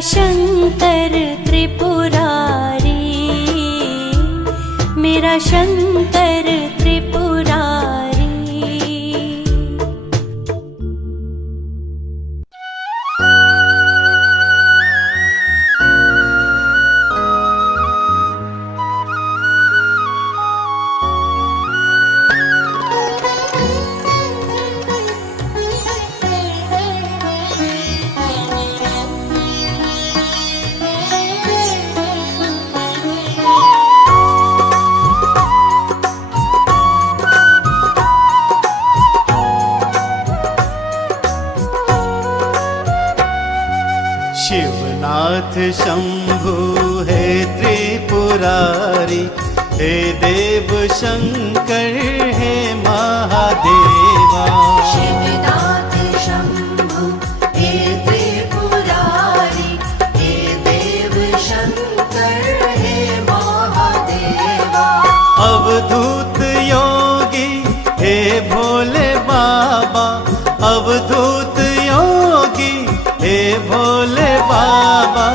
शंकर त्रिपुरारी, मेरा शंकर त्रिपुरारी। शिवनाथ शंभु है त्रिपुरारी, हे देव शंकर है महादेवा। शिवनाथ शंभु हे त्रिपुरारी, हे देव शंकर हे महादेवा। अवधूत योगी हे भोले बाबा, अवधूत योगी हे भोले बाबा।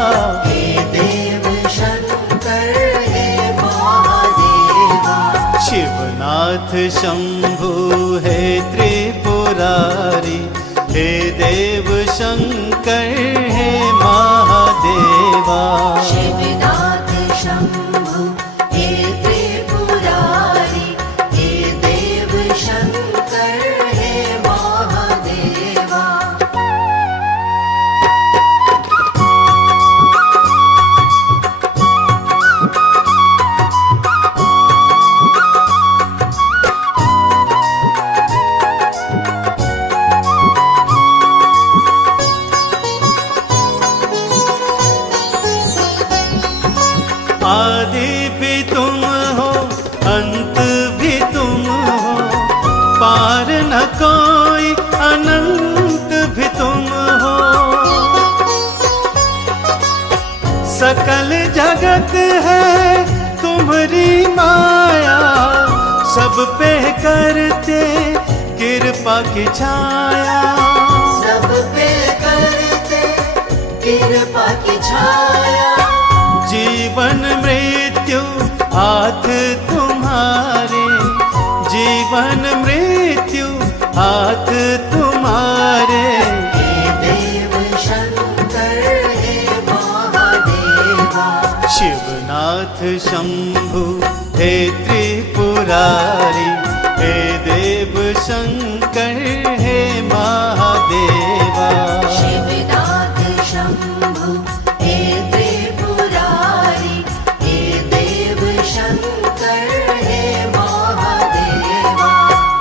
हे देव शंकर हे महादेवा। शिवनाथ शंभु है त्रिपुरारी, हे देव शंकर है महादेवा। शिवनाथ शंभु हे त्रिपुरारी, हे देव शंकर हे महादेवा। आदि भी तुम हो, अंत भी तुम हो, पार न कोई, अनंत भी तुम हो। सकल जगत है तुम्हारी माया, सब पे करते कृपा की छाया। सब पे करते कृपा की छाया। जीवन मृत्यु हाथ तुम्हारे, जीवन मृत्यु हाथ तुम्हारे। हे देव शंकर हे महादेवा। शिवनाथ शंभु हे त्रिपुरारी, हे देव शंकर हे महादेवा। शिवनाथ शंभु हे त्रिपुरारी, हे देव शंकर हे महादेवा।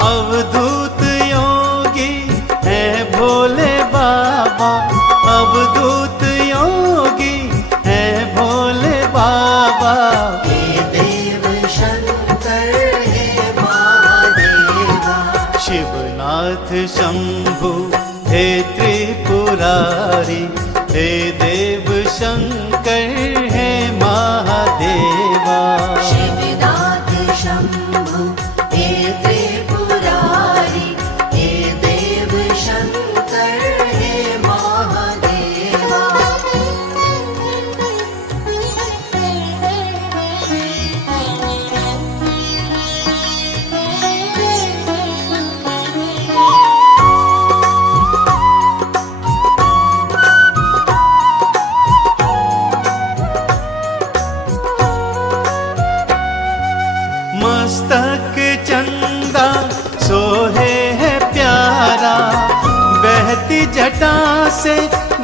अवधूत योगी है भोले बाबा, अवधूत योगी है भोले बाबा। हे देव शंकर हे महादेवा। शिवनाथ शंभु हे त्रिपुरारी, हे देव शंकर हे महादेवा। शिवनाथ शंभु हे त्रिपुरारी, हे देव शंकर हे महादेवा। मस्तक चंदा सोहे है प्यारा, बहती जटा से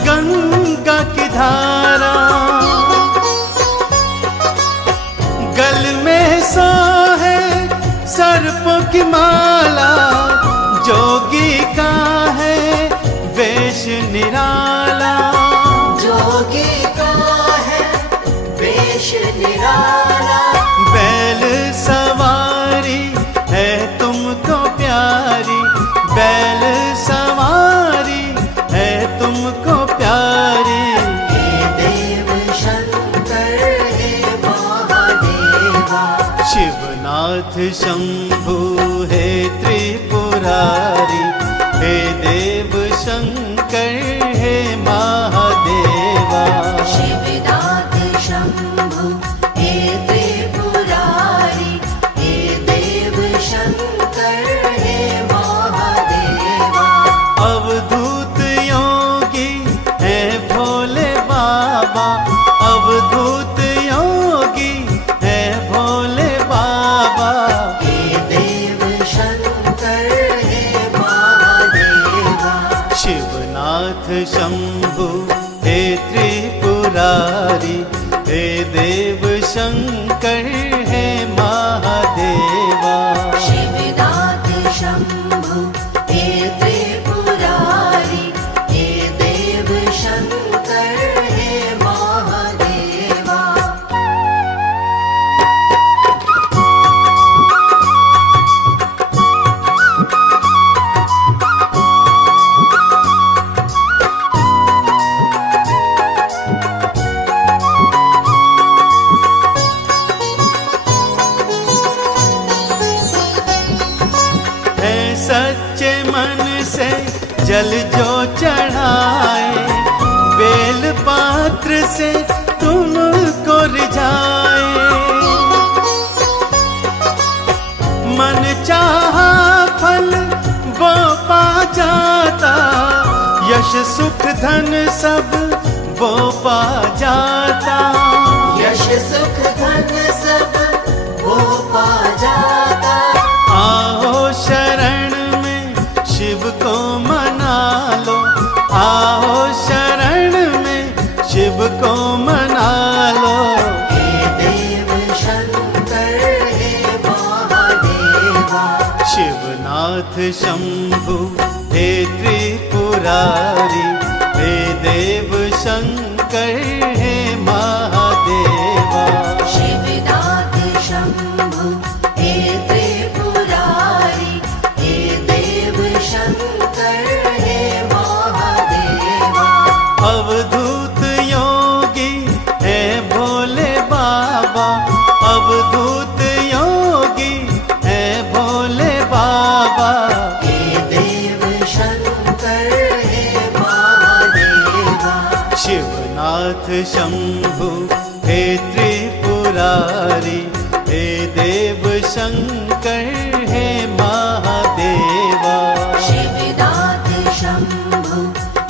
गंगा की धारा। गल में सोहे सर्पों की माला, जोगी का है वेश निराला। जोगी का है वेश निराला। बैल सवारी है तुमको प्यारी, बैल सवारी है तुमको प्यारी। हे देव शंकर हे महादेवा। शिवनाथ शंभु है त्रिपुरारी, हे देव शंकर हे महादेवा। शिवनाथ शंभु हे त्रिपुरारी, हे देव शंकर हे महादेवा। शिवनाथ शंभु हे त्रिपुरारी, हे देव शंकर हे महादेवा। है सच्चे मन से जल जो चढ़ाए, बेल पात्र से तुमको रिझाए। मन चाहा फल वो पा जाता, यश सुख धन सब वो पा जाता। यश सुख धन सब वो पा जाता। आओ शरण में शिव को मना लो, आओ शरण में शिव को मना लो। हे देव शंकर हे महादेवा। शिवनाथ शंभु हे त्रिपुरारी, हे देव शंकर हे महादेवा। शिवनाथ शंभु हे त्रिपुरारी, हे देव शंकर हे महादेवा। अवधूत योगी है भोले बाबा, अवधूत योगी है भोले बाबा। हे देव शंकर हे महादेवा। शिवनाथ शंभु हे त्रिपुरारी, हे देव शंकर हे महादेवा। शिवनाथ शंभु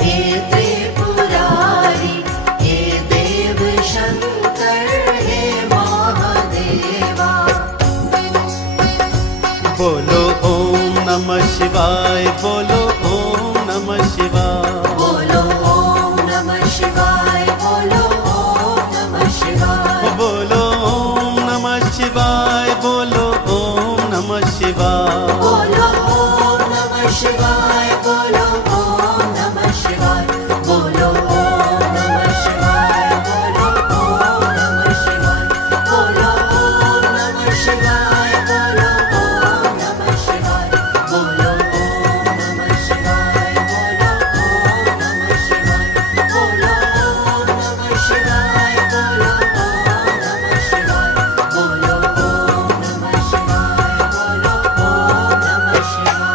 हे त्रिपुरारी, हे देव शंकर हे महादेवा। बोलो ओम नमः शिवाय, बोलो ओम नमः शिवाय। बोलो ओम नमः शिवाय, बोलो ओम नमः शिवाय। बोलो ओम नमः शिवाय, बोलो ओम नमः शिवाय। बोलो ओम नमः शिवाय, बोलो ओम नमः शिवाय। बोलो ओम नमः शिवाय, बोलो ओम नमः शिवाय। बोलो ओम नमः शिवाय, बोलो ओम नमः शिवाय। बोलो ओम नमः शिवाय, बोलो ओम नमः शिवाय। बोलो ओम नमः शिवाय, बोलो ओम नमः शिवाय। बोलो ओम नमः शिवाय, बोलो ओम नमः शिवाय।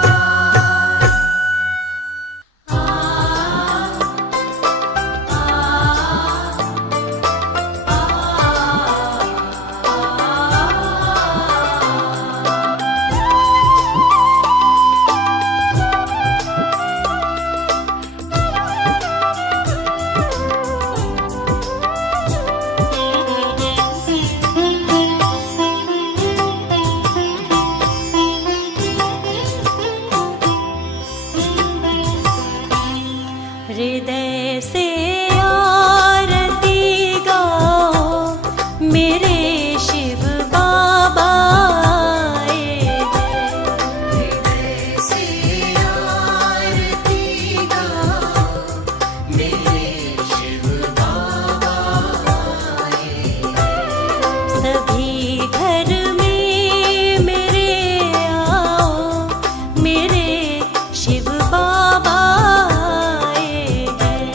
हृदय से आरती गाओ मेरे शिव बाबा आए हैं। हृदय से आरती गाओ मेरे शिव बाबा आए हैं। सभी घर में मेरे आओ मेरे शिव बाबा आए हैं।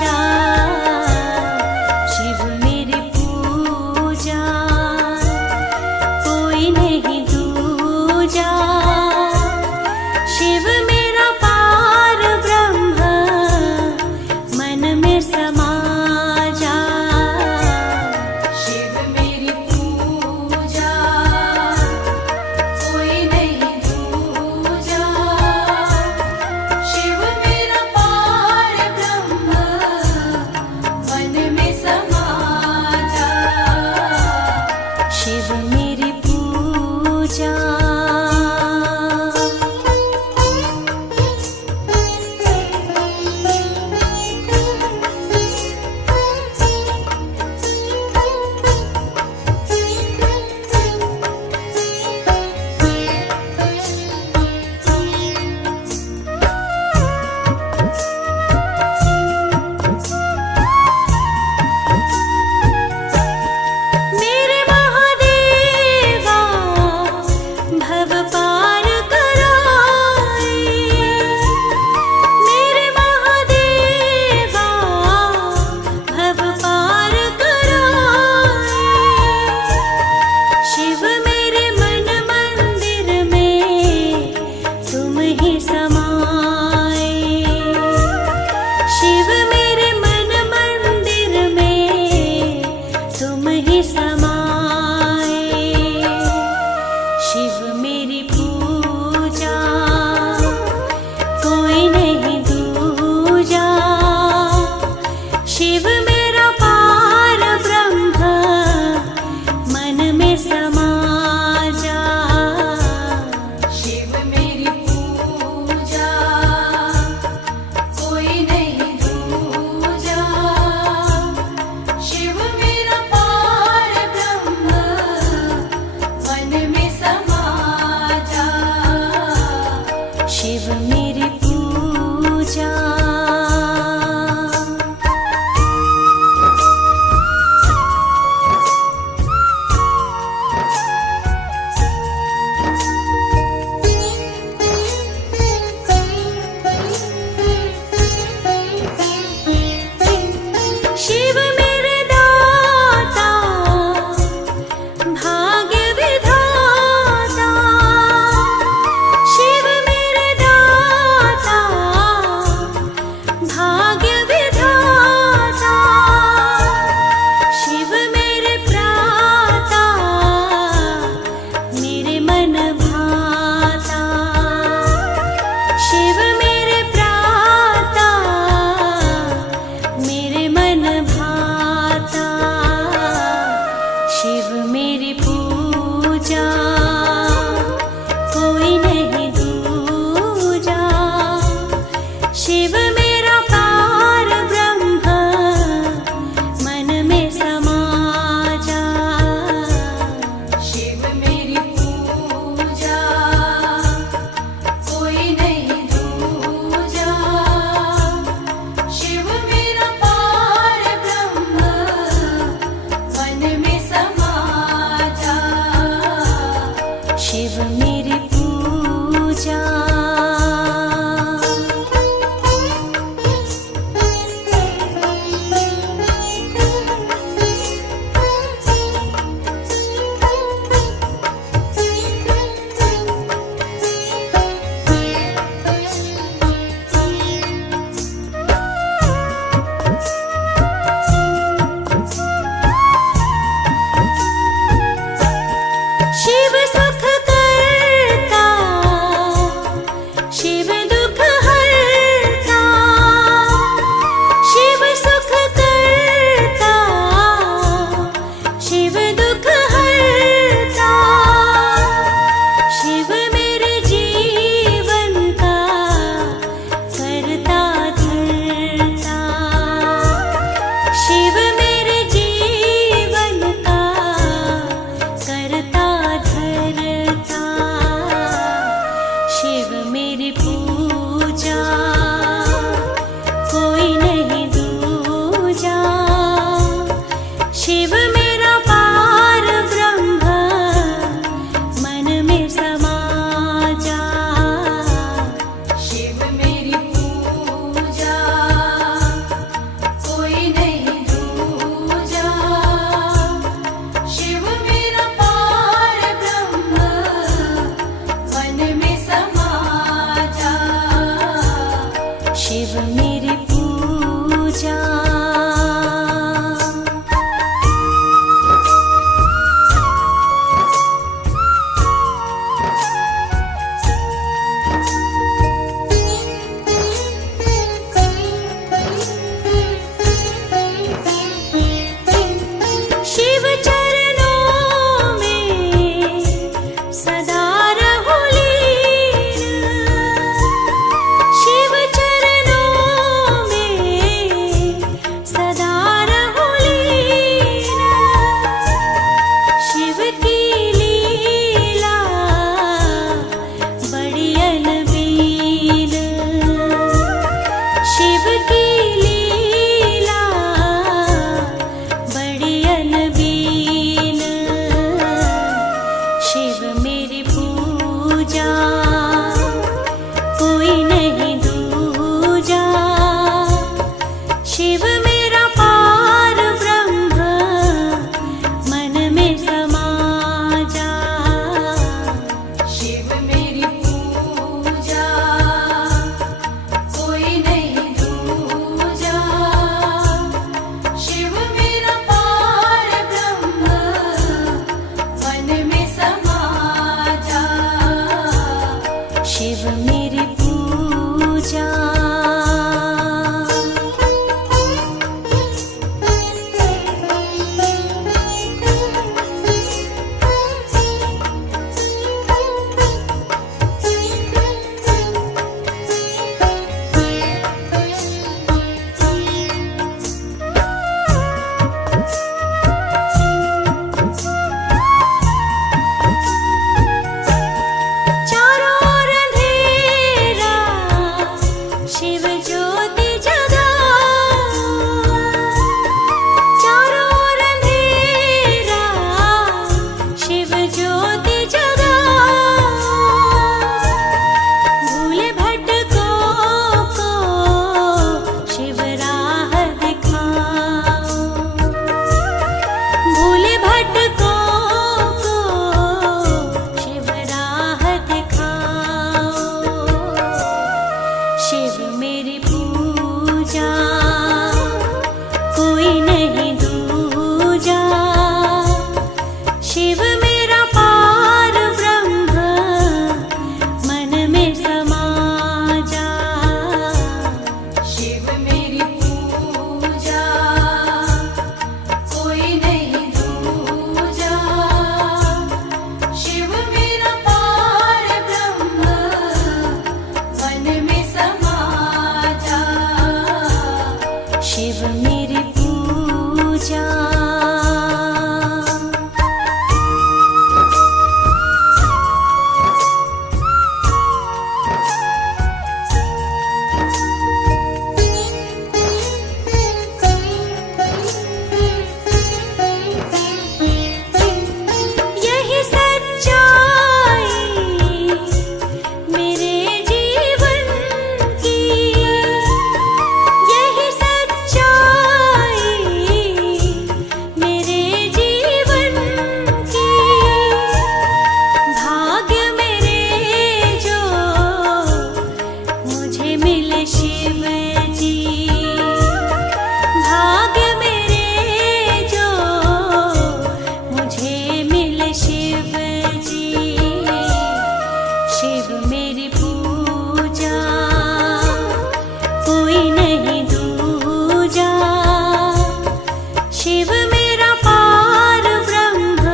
जा। शिव मेरी पूजा कोई नहीं दूजा। शिव मेरा पार ब्रह्म मन में समा जा। शिव मेरी पूजा कोई नहीं दूजा। शिव मेरा पार ब्रह्म शिव मेरी पूजा। यही सच्चाई मेरे जीवन की, यही सच्चाई मेरे जीवन की। भाग्य मेरे जो मुझे मिले शिव जी, भाग्य मेरे जो मुझे मिले शिव जी। शिव मेरी पूजा, कोई नहीं दूजा। शिव मेरा पार ब्रह्म,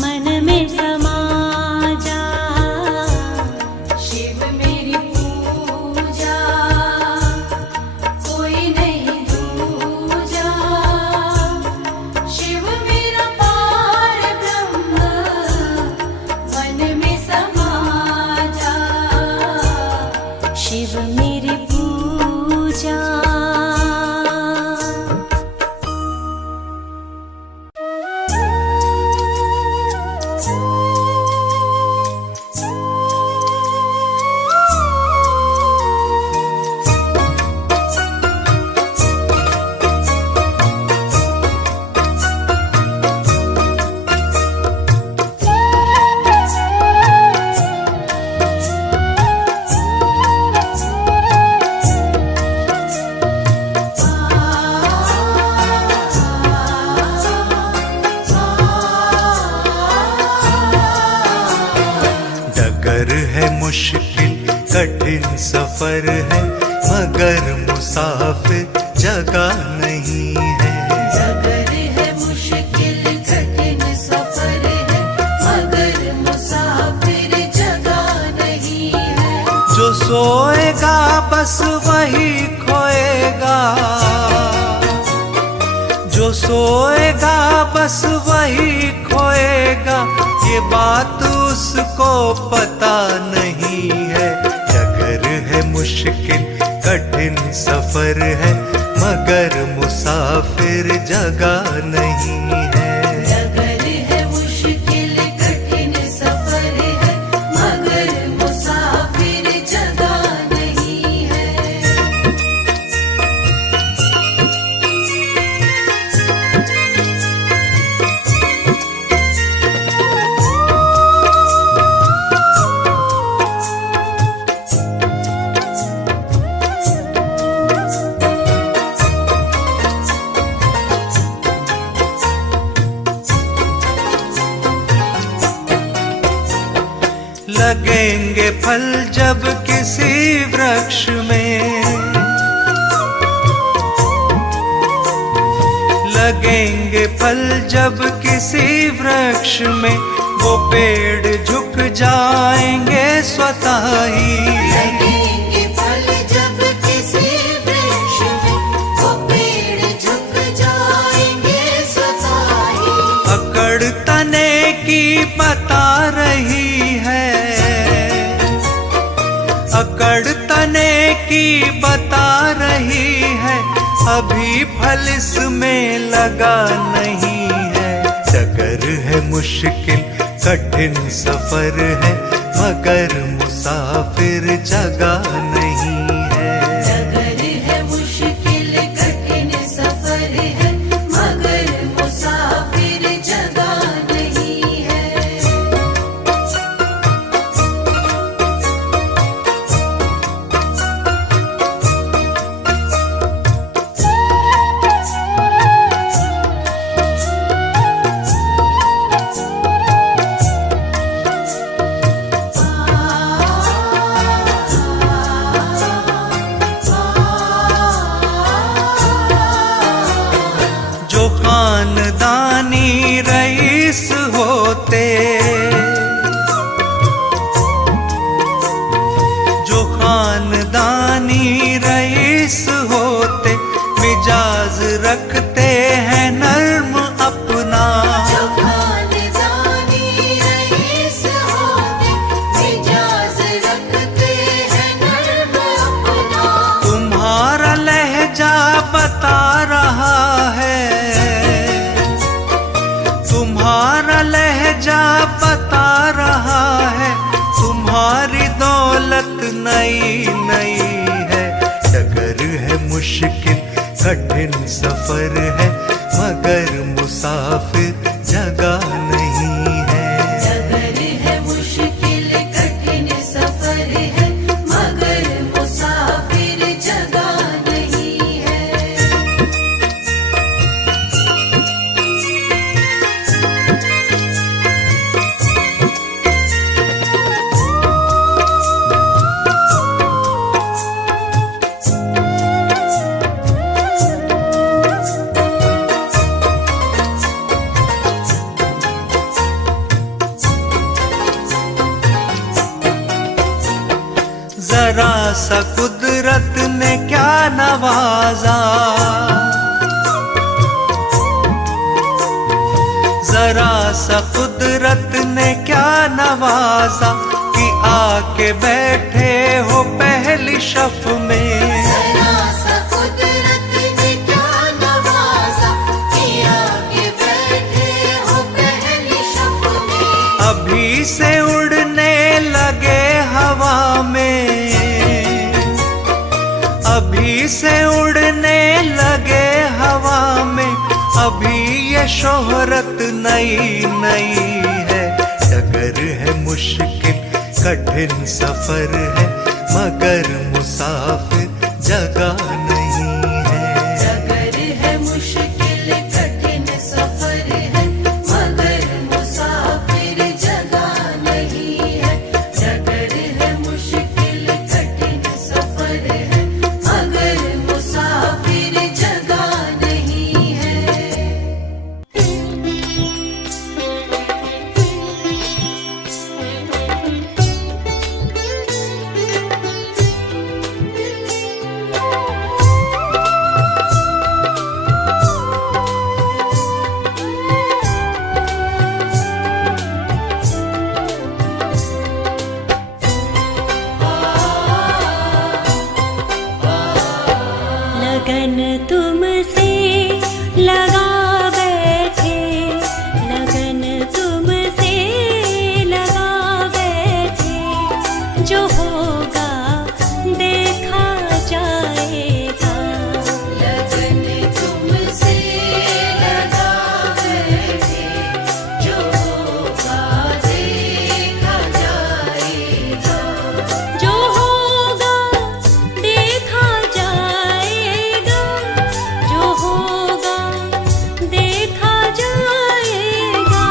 मन में समा जा। शिव मेरी पूजा, कोई नहीं दूजा। शिव मेरा पार ब्रह्म, मन में समा जा। शिव मेरी पूजा। डगर है मुश्किल कठिन सफर है, मगर मुसाफिर जगह नहीं है। डगर है मुश्किल कठिन सफर है, मगर मुसाफिर जगह नहीं है। जो सोएगा बस वही खोएगा, जो सोएगा बस वही खोएगा। ये बात उसको पता नहीं है। डगर है मुश्किल कठिन सफर है, मगर मुसाफिर जगह नहीं है। डगर है मुश्किल कठिन सफर है, मगर मुसाफिर जगह नहीं है। लगेंगे फल जब किसी वृक्ष में, लगेंगे फल जब किसी वृक्ष में। वो पेड़ झुक जाएंगे स्वतः ही, लगेंगे फल जब किसी वृक्ष में, वो पेड़ झुक जाएंगे स्वतः ही। अकड़ तने की बता रही है, अकड़ तने की बता रही है। अभी फल इसमें लगा नहीं है। डगर है मुश्किल कठिन सफर है, मगर मुसाफिर जगह नहीं है। डगर है मुश्किल कठिन सफर है, मगर मुसाफिर जगह नहीं है। जो खानदानी रईस होते रखते हैं नर्म अपना। जो खानदानी रईस होते मिजाज रखते हैं नर्म अपना। तुम्हारा लहजा बता रहा है, तुम्हारा लहजा बता रहा है, तुम्हारी दौलत नई नई है। डगर है मुश्किल कठिन सफर है, मगर मुसाफिर जगह नहीं है। डगर है मुश्किल कठिन सफर है, मगर मुसाफिर जगह नहीं है। जरा सा कुदरत ने क्या नवाजा, जरा सा कुदरत ने क्या नवाजा, कि आके बैठे हो पहली शफ में। जरा सा कुदरत ने क्या नवाजा, कि आगे बैठे हो पहली शफ में। अभी से उड़ने लगे हवा में, अभी से उड़ने लगे हवा में। अभी ये शोहरत नई नई है। डगर है मुश्किल कठिन सफर है, मगर मुसाफिर जगह नहीं है। डगर है मुश्किल कठिन सफर है, मगर मुसाफिर जगह नहीं है। डगर है मुश्किल कठिन सफर है, मगर मुसाफिर जगह नहीं है। लगन तुमसे लगा बैठे, लगन तुमसे लगा बैठे। जो होगा देखा जाएगा। लगन तुमसे लगा बैठे, जो होगा देखा जाएगा। जो होगा देखा जाएगा, जो होगा देखा जाएगा।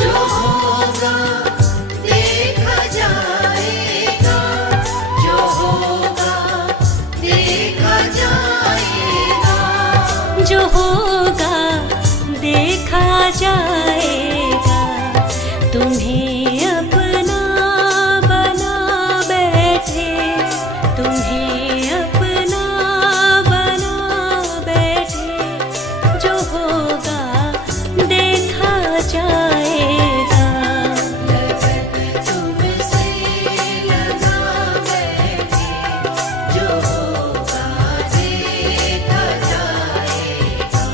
जो होगा देखा जाएगा, जो होगा देखा जाएगा। जो होगा देखा जाएगा। तुम्हें अपना बना बैठे, तुम्हें अपना बना बैठे। जो होगा देखा जाएगा। लगन तुमसे लगा बैठे, जो होगा देखा जाएगा।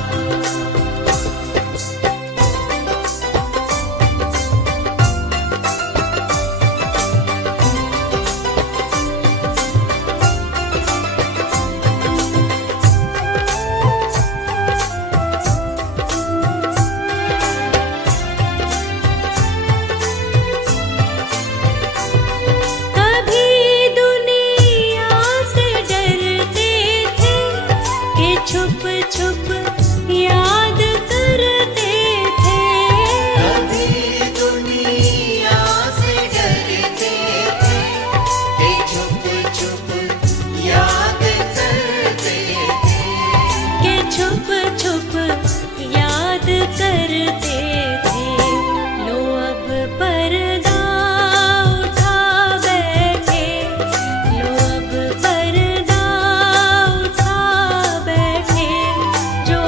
कभी दुनिया से डरते थे कि छुप छुप याद करते थे। कभी दुनिया से डरते थे, कि छुप छुप याद करते थे। कि छुप छुप याद करते थे। लो अब पर्दा उठा बैठे, लो अब पर्दा उठा बैठे। जो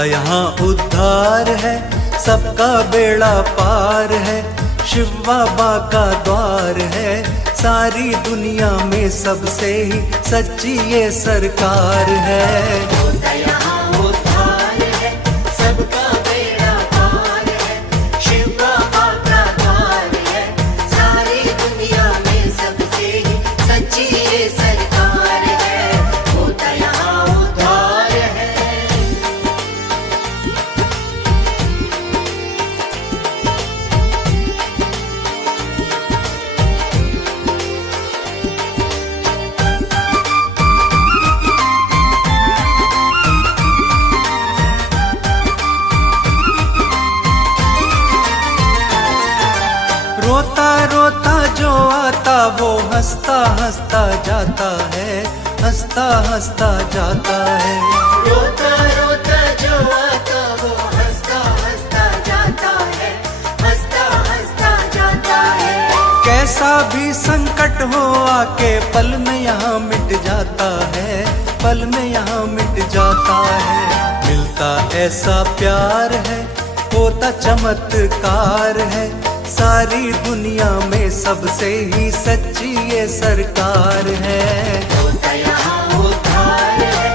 होता यहाँ उद्धार है, सबका बेड़ा पार है, शिव बाबा का द्वार है, सारी दुनिया में सबसे ही सच्ची ये सरकार है। होता यहाँ उद्धार है, सबका बेड़ा पार है, शिव बाबा का द्वार है, सारी दुनिया में सबसे ही सच्ची ये सरकार है। होता यहाँ उद्धार है। रोता रोता जो आता वो हंसता हंसता जाता है, हंसता हंसता जाता है। रोता रोता जो आता वो हंसता हंसता जाता है, हंसता हंसता जाता है। कैसा भी संकट हो आके पल में यहाँ मिट जाता है, पल में यहाँ मिट जाता है। मिलता ऐसा प्यार है, होता चमत्कार है, सारी दुनिया में सबसे ही सच्ची ये सरकार है। होता यहाँ उद्धार है,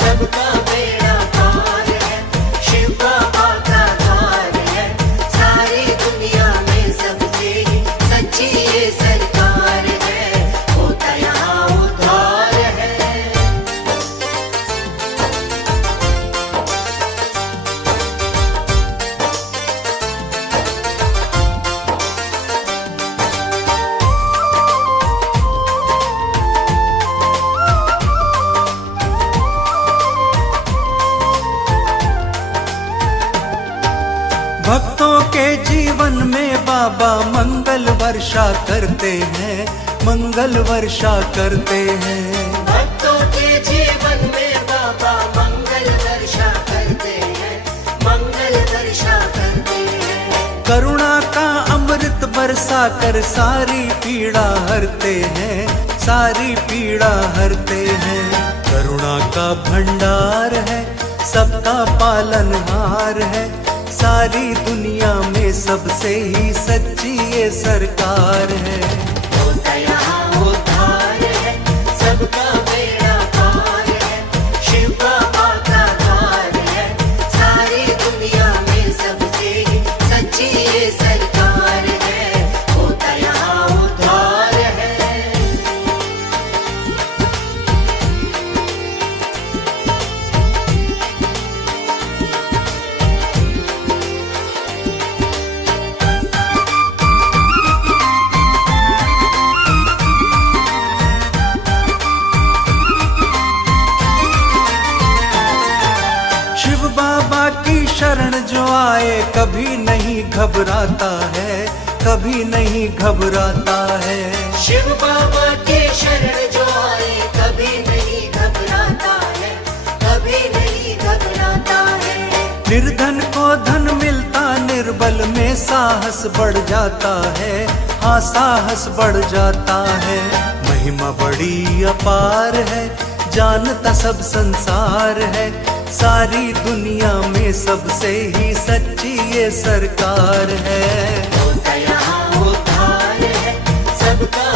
सबका बेड़ा पार है, शिव बाबा का द्वार है, सारी दुनिया में सबसे ही सच्ची ये सरकार है। होता यहाँ उद्धार है। भक्तों के जीवन में बाबा मंगल वर्षा करते हैं, मंगल वर्षा करते हैं। भक्तों के जीवन में बाबा मंगल वर्षा करते हैं, मंगल वर्षा करते हैं। करुणा का अमृत बरसा कर सारी पीड़ा हरते हैं, सारी पीड़ा हरते हैं। करुणा का भंडार है, सबका पालनहार है, सारी दुनिया में सबसे ही सच्ची ये सरकार है। होता यहाँ उद्धार है, सबका बेड़ा पार है, शिव बाबा का द्वार है, सारी दुनिया में सबसे ही सच्ची ये सरकार है। होता यहाँ उद्धार है। शिव बाबा की शरण जो आए कभी नहीं घबराता है, कभी नहीं घबराता है। शिव बाबा के शरण जो आए कभी नहीं घबराता है, कभी नहीं घबराता है। निर्धन को धन मिलता, निर्बल में साहस बढ़ जाता है, हाँ साहस बढ़ जाता है। महिमा बड़ी अपार है, जानता सब संसार है, सारी दुनिया में सबसे ही सच्ची ये सरकार है। होता यहाँ उद्धार है, सबका